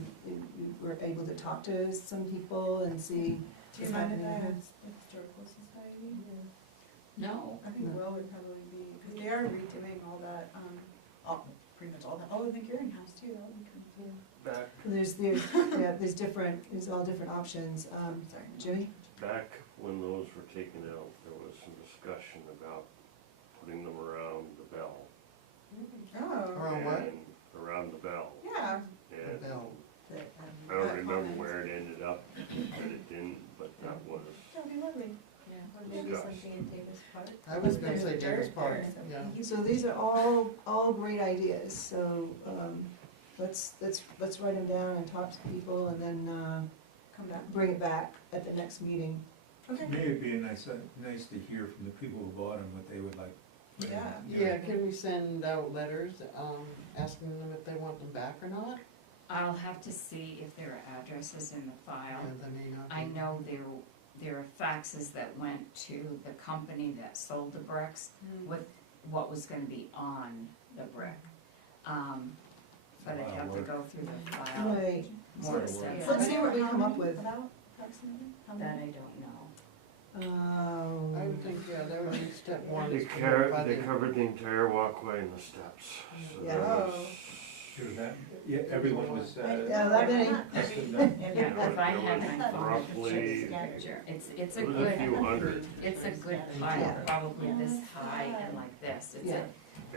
were able to talk to some people and see Do you what's mind if happening. I ask the Historical Society? No. I think No. Will would probably be, because they are redoing all that, pretty much all that, the Gearing House too, that would come through. Back, There's all different options, Sorry. Jimmy? back when those were taken out, there was some discussion about putting them around the bell. Oh, Around what? And around the bell. yeah. The And bell. I don't remember where it ended up, that it didn't, but that was, That'd be lovely. Or maybe Discuss. something in Davis Park. I was gonna There's say dirt Davis Park, there, so yeah. So these are all great ideas, so, let's write them down and talk to people and then, Come back. bring it back at the next meeting. Okay. Maybe it'd be nice to hear from the people who bought them, what they would like. Yeah. Yeah, can we send out letters, asking them if they want them back or not? I'll have to see if there are addresses in the file. Yeah, they may not be. I know there are faxes that went to the company that sold the bricks with what was gonna be on the brick. But I'd have to go through the file Right, more Let's- extensively. let's see what we come up with. About approximately? How That many? I don't know. I would think, yeah, that would be step one. They is to notify they the- covered the entire walkway and the steps, so Yeah. there was. Sure, that, yeah, everyone was, Yeah, that many. must have done. Yeah, There if I was had my phone, I could show roughly- you the picture. It's a It was a good, few hundred. it's a good Yeah. pile, probably this high and like this. It's Yeah. a,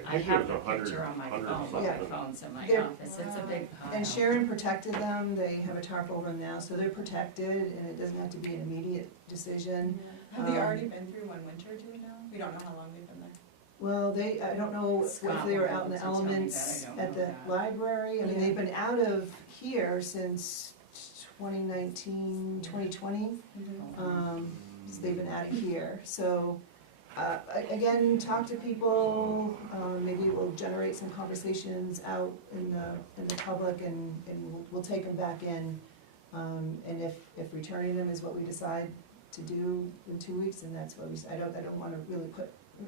I think it have was the 100 picture on my phone, 100 my something. phone's in my They're- office. It's a big pile. And Sharon protected them, they have a tarp over them now, so they're protected, and it doesn't have to be an immediate decision. Have they already been through one winter, do we know? We don't know how long they've been there. Well, I don't know if they were out in the Scott will be able to tell me elements that, I don't at know the that. library, I mean, Yeah. they've been out of here since 2019, 2020. So they've been out of here, so, again, talk to people, maybe it will generate some conversations out in the public, and we'll take them back in. And if returning them is what we decide to do in 2 weeks, then that's what I don't wanna really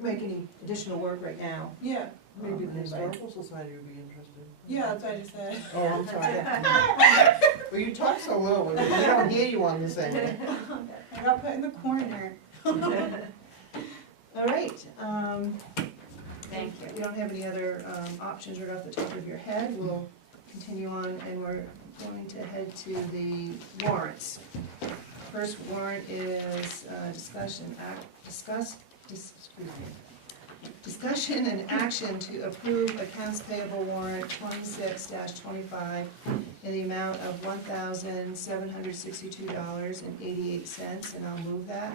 make any additional work right now. Yeah, Maybe the Anybody? historical society would be interested. yeah, that's what I just said. Oh, I'm sorry. Well, you talk so low, we don't hear you on this end. I got put in the corner. All right, Thank you. if you don't have any other options right off the top of your head, we'll continue on, and we're going to head to the warrants. First warrant is discussion and action to approve accounts payable warrant 26-25 in the amount of $1,762.88, and I'll move that.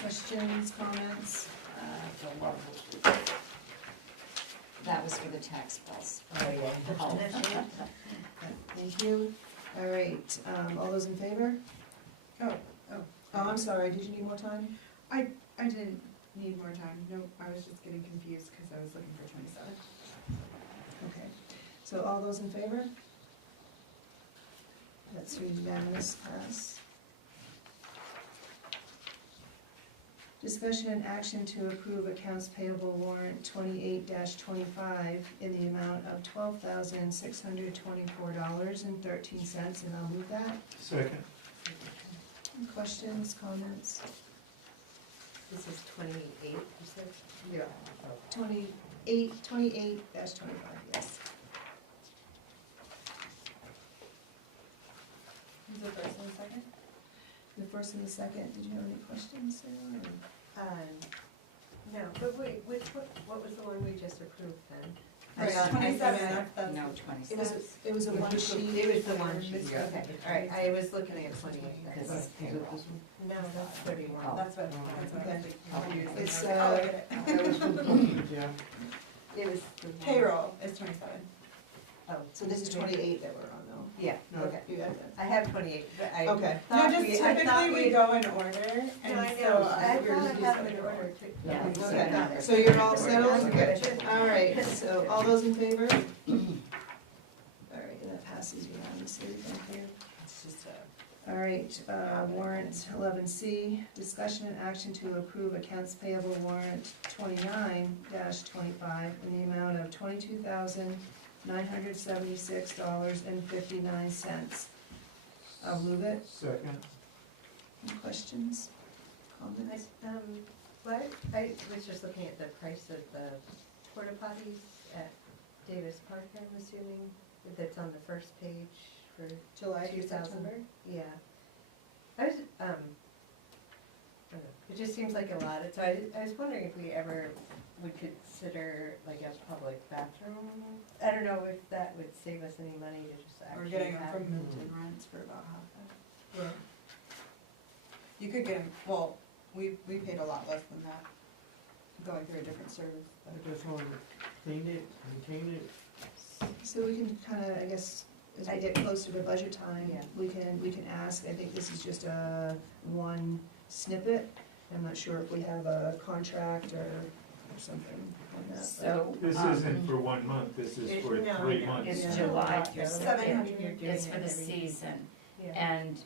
Questions, comments? That was for the tax bills. Oh, yeah. Thank you. All right, all those in favor? Oh, Oh, I'm sorry, did you need more time? I didn't need more time. Nope, I was just getting confused because I was looking for 27. Okay, so all those in favor? That's unanimous pass. Discussion and action to approve accounts payable warrant 28-25 in the amount of $12,624.13, and I'll move that. Second. Questions, comments? This is 28, you said? Yeah. 28-25, yes. Who's the first and the second? The first and the second, did you have any questions, Sarah? No, but wait, what was the one we just approved then? Right, I- 27, that's. No, It was, 26. it was a one sheet. It was the one for sheet, Ms. okay, Griffin. all right, I was looking at 28. Because that's it's Is it payroll. this one? No, that's 31. Oh. That's what I was confused. It's, I was like, oh, I get it. That was for the bookkeepers, yeah. It was the one- Payroll is 27. Oh, So this is 28 that we're on though. Yeah, No. okay. You got that? I have 28, but I. Okay. No, thought just I thought typically we go in order, and No, I so know, I yours thought I is have them in payroll. order too. Yeah, Okay. Okay, so you're all settled? Good. All right, so all those in favor? All right, and that passes unanimously, thank you. It's just All right, warrant 11C, discussion and action to approve accounts payable warrant 29-25 in the amount of $22,976.59. I'll move it. Second. Any questions, comments? What, I was just looking at the price of the porta potties at Davis Park, I'm assuming, that's on the first page for July through 2000. September? Yeah. I was, I don't know, it just seems like a lot, so I was wondering if we ever would consider like a public bathroom. I don't know if that would save us any money to just we're actually getting them have. from Milton Rents for about half that. Yeah. You could get them, well, we paid a lot less than that, going through a different service. I just want to clean it, maintain it. So we can kind of, I guess, as we get closer to budget time, Yeah. we can ask, I think this is just a one snippet. I'm not sure if we have a contract or something on that. but- So, This isn't for 1 month, this is for No, 3 no. months. it's Yeah. July through Yeah. September. 700. You're doing It's for it the every- season. Yeah. And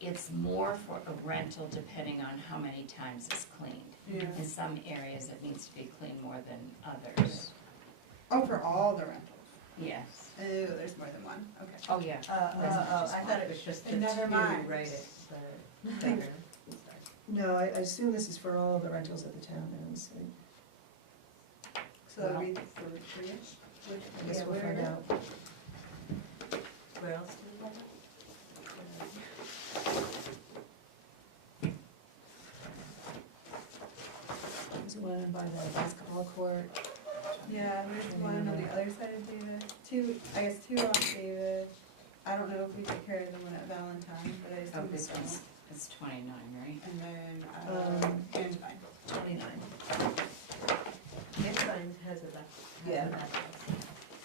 it's more for a rental depending on how many times it's cleaned. Yeah. In some areas, it needs to be cleaned more than others. Oh, for all the rentals? Yes. Oh, there's more than one, okay. Oh, yeah. That's not just I one. thought it was just the And never two, mind. right, the better. No, I assume this is for all of the rentals at the town, honestly. So that'll Well- be three-ish? I guess we'll find out. Where else do we have? There's one by the basketball court. Yeah, there's one on the other side of Davis, two off Davis. I don't know if we took care of the one at Valentine, but I Oh, assume we this one's, don't. it's 29, right? And then, Um, Angevine. 29. Midline has a bath. Yeah.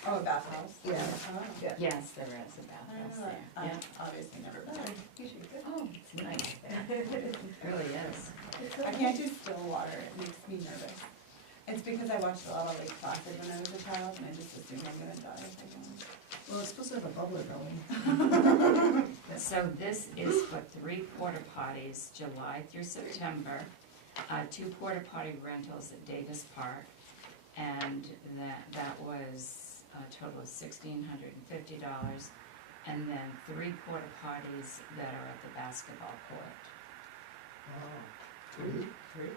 Oh, a bathhouse? Yeah. Oh. Yeah. Yes, there is a I don't bathhouse know there, that. yeah. I've obviously never been there. You should go. Oh, it's nice there. It really is. I can't do still water, it makes me nervous. It's because I watched a lot of Lake Placid when I was a child, and I just assumed I'm gonna die if I don't. Well, it's supposed to have a bubbler going. So this is for 3 porta potties, July through September, 2 porta potty rentals at Davis Park, and that was a total of $1,650, and then 3 porta potties that are at the basketball court. Wow. Three?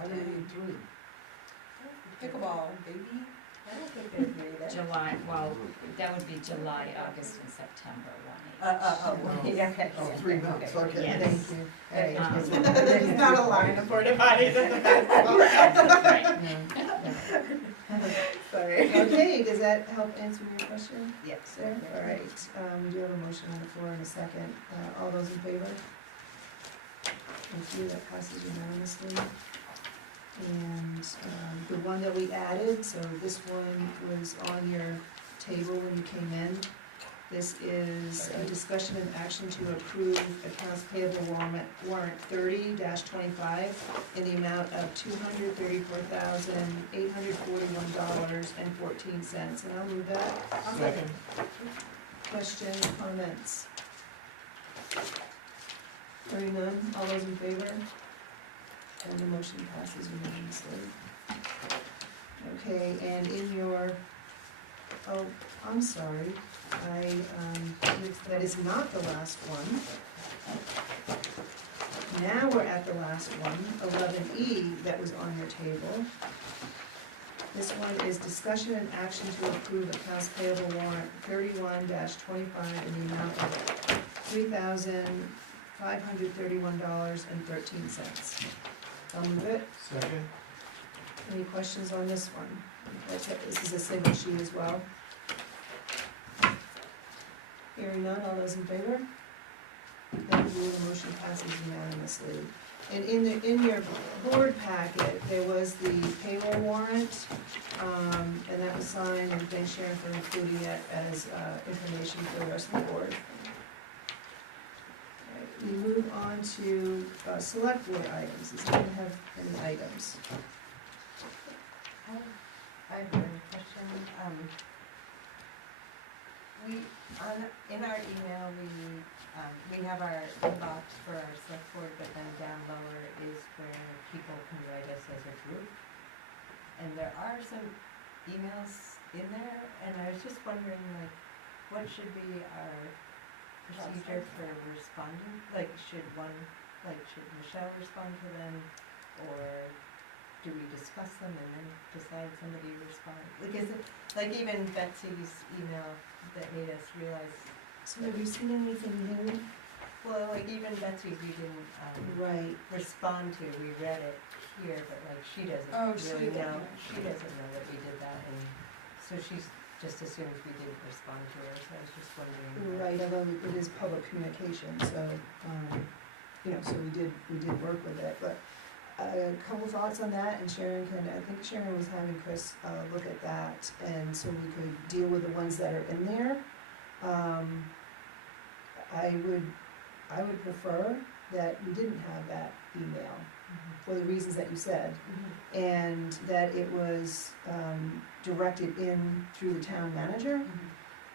I didn't need three. Pickleball, baby. I don't think there's many there. July, well, that would be July, August, and September, Yeah, okay. Oh, 3 months, okay. Yes. Thank you. Hey, Um, There's not a line of porta potties at the basketball. Right. No. Sorry. Okay, does that help answer your question? Yes. Sarah? All right, we do have a motion on the floor in a second. All those in favor? Thank you, that passes unanimously. And the one that we added, so this one was on your table when you came in. This is a discussion and action to approve accounts payable warrant 30-25 in the amount of $234,841.14. And I'll move that. Second. Questions, comments? Hearing none, all those in favor? And the motion passes unanimously. Okay, and in your, oh, I'm sorry, that is not the last one. Now we're at the last one, 11E, that was on your table. This one is discussion and action to approve accounts payable warrant 31-25 in the amount of $3,531.13. I'll move it. Second. Any questions on this one? This is a single sheet as well. Hearing none, all those in favor? Thank you, the motion passes unanimously. And in your board packet, there was the payroll warrant, and that was signed, and thanks Sharon for including it as information for the rest of the board. We move on to select board items. Does anyone have any items? I have a question. In our email, we have our inbox for our select board, but then down lower is where people can write us as a group. And there are some emails in there, and I was just wondering, like, what should be our procedure for responding? Like, should Michelle respond to them, or do we discuss them and then decide somebody responds? Like, is it, like even Betsy's email that made us realize, So have you seen anything new? well, like even Betsy's we didn't, Right. respond to, we read it here, but like she doesn't Oh, she really didn't know, know. she doesn't know that we did that, and so she's just assumed we didn't respond to her, so I was just wondering. Right, although it is public communication, so, so we did work with it, but a couple thoughts on that, and I think Sharon was having Chris, look at that, and so we could deal with the ones that are in there. I would prefer that we didn't have that email, for the reasons that you said, and that it was, directed in through the town manager,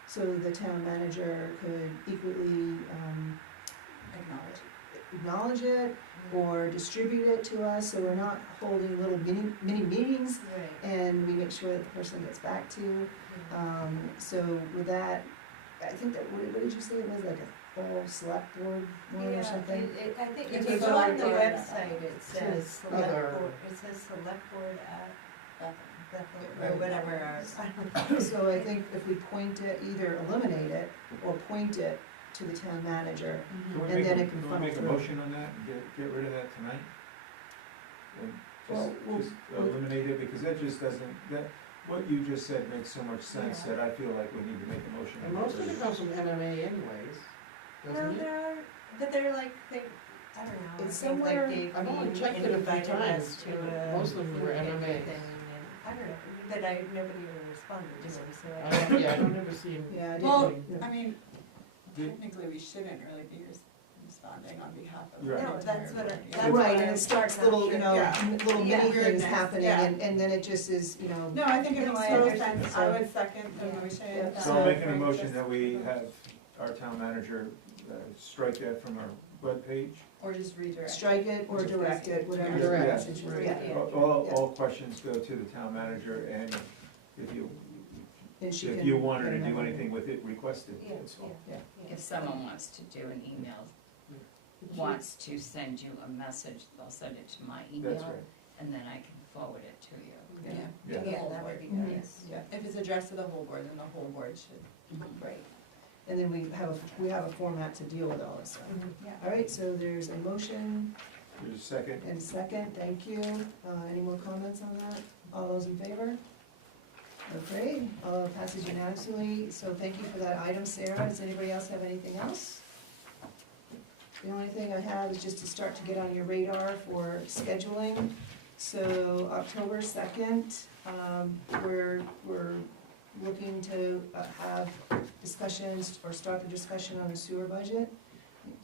so the town manager could equally, Acknowledge. acknowledge it, or distribute it to us, so we're not holding little mini meetings, Right. and we make sure that the person gets back to you. So with that, I think that, what did you say, it was like a fall select board one or something? I think If if you you go go on on the the website, it says select other- board, it says select board at Bethel, Right. or whatever, I don't know. So I think if we point it, either eliminate it or point it to the town manager, Can we And make then a- it can we funnel make a through. motion on that and get rid of that tonight? And Well, just eliminate it, because that just doesn't, what you just said makes so much sense Yeah. that I feel like we need to make a motion. And most of it comes from MMA anyways, No, doesn't it? there are, but they're like, I don't know. It's I think like somewhere- Dave I've only Green checked it a few invited us times, to and most of them were food pantry MMA. thing, and I don't know, but nobody even responded to them, so I don't ever see him. yeah, I didn't. Well, no. I mean, Did- technically, we shouldn't really be responding on behalf of. Right. the No, that's entire what board, I- yeah. that's Right, what and I'm it starts not little, sure. you know, Yeah. little Yeah. mini things Weirdness, happening, yeah. and then it just is, you know. No, I think it No, makes I total understand. sense, I would second the Yeah. motion. Yeah. that So I'm making a Frank motion just that we proposed. have our town manager strike that from our webpage. Or just redirect. Strike it or direct it, whatever the Direct. message is, yeah. Yeah. All questions go to the town manager, and if you, And she if can you want her get to do another- anything with it, request it, Yeah, that's all. yeah. If someone wants to do an email, wants to send you a message, they'll send it to my email, That's right. and then I can forward it to you. Yeah. Yeah. The Yeah, whole that would board. be Mhm. good, yes. Yeah, if it's addressed to the whole board, then the whole board should. Right. And then we have a format to deal with all this stuff. Yeah. All right, so there's a motion There's a second. and a second, thank you. Any more comments on that? All those in favor? Okay, passes unanimously, so thank you for that item, Sarah. Does anybody else have anything else? The only thing I have is just to start to get on your radar for scheduling. So October 2nd, we're looking to have discussions, or start the discussion on the sewer budget.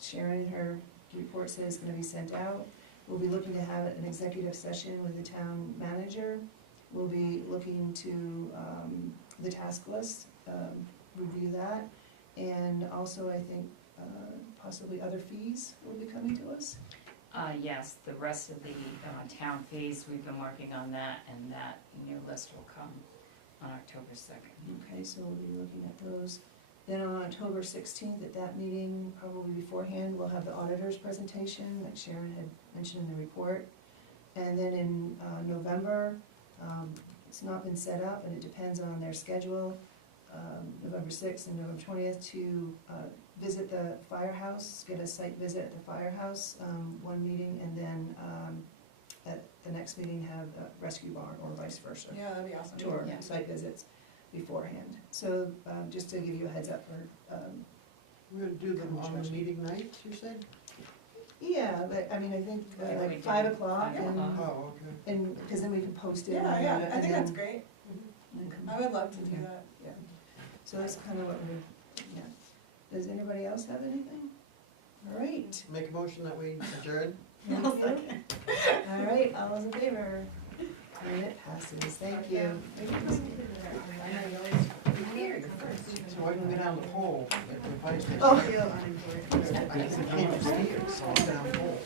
Sharon, her report says it's gonna be sent out. We'll be looking to have an executive session with the town manager. We'll be looking to the task list, review that. And also, I think, possibly other fees will be coming to us. Yes, the rest of the town fees, we've been working on that, and that new list will come on October 2nd. Okay, so we'll be looking at those. Then on October 16th, at that meeting, probably beforehand, we'll have the auditor's presentation, like Sharon had mentioned in the report. And then in November, it's not been set up, and it depends on their schedule, November 6th and November 20th, to visit the firehouse, get a site visit at the firehouse, one meeting, and then at the next meeting have the rescue barn, or vice versa. Yeah, that'd be awesome. Tour, Yeah. site visits beforehand. So, just to give you a heads up for, We're gonna do them on the meeting night, you said? yeah, but, I mean, I think, Yeah, we like do 5 o'clock, 5 and, o'clock. Oh, okay. and, because then we can post it. Yeah, and, yeah, I and think that's then- great, and come- I would love to do Okay. that. Yeah, so that's kind of what we, yeah. Does anybody else have anything? All right. Make a motion that we adjourn? All right, all those in favor? And it passes, thank you. So I can go down the pole at the fire station. Oh. I can't see it, so I'm down the pole.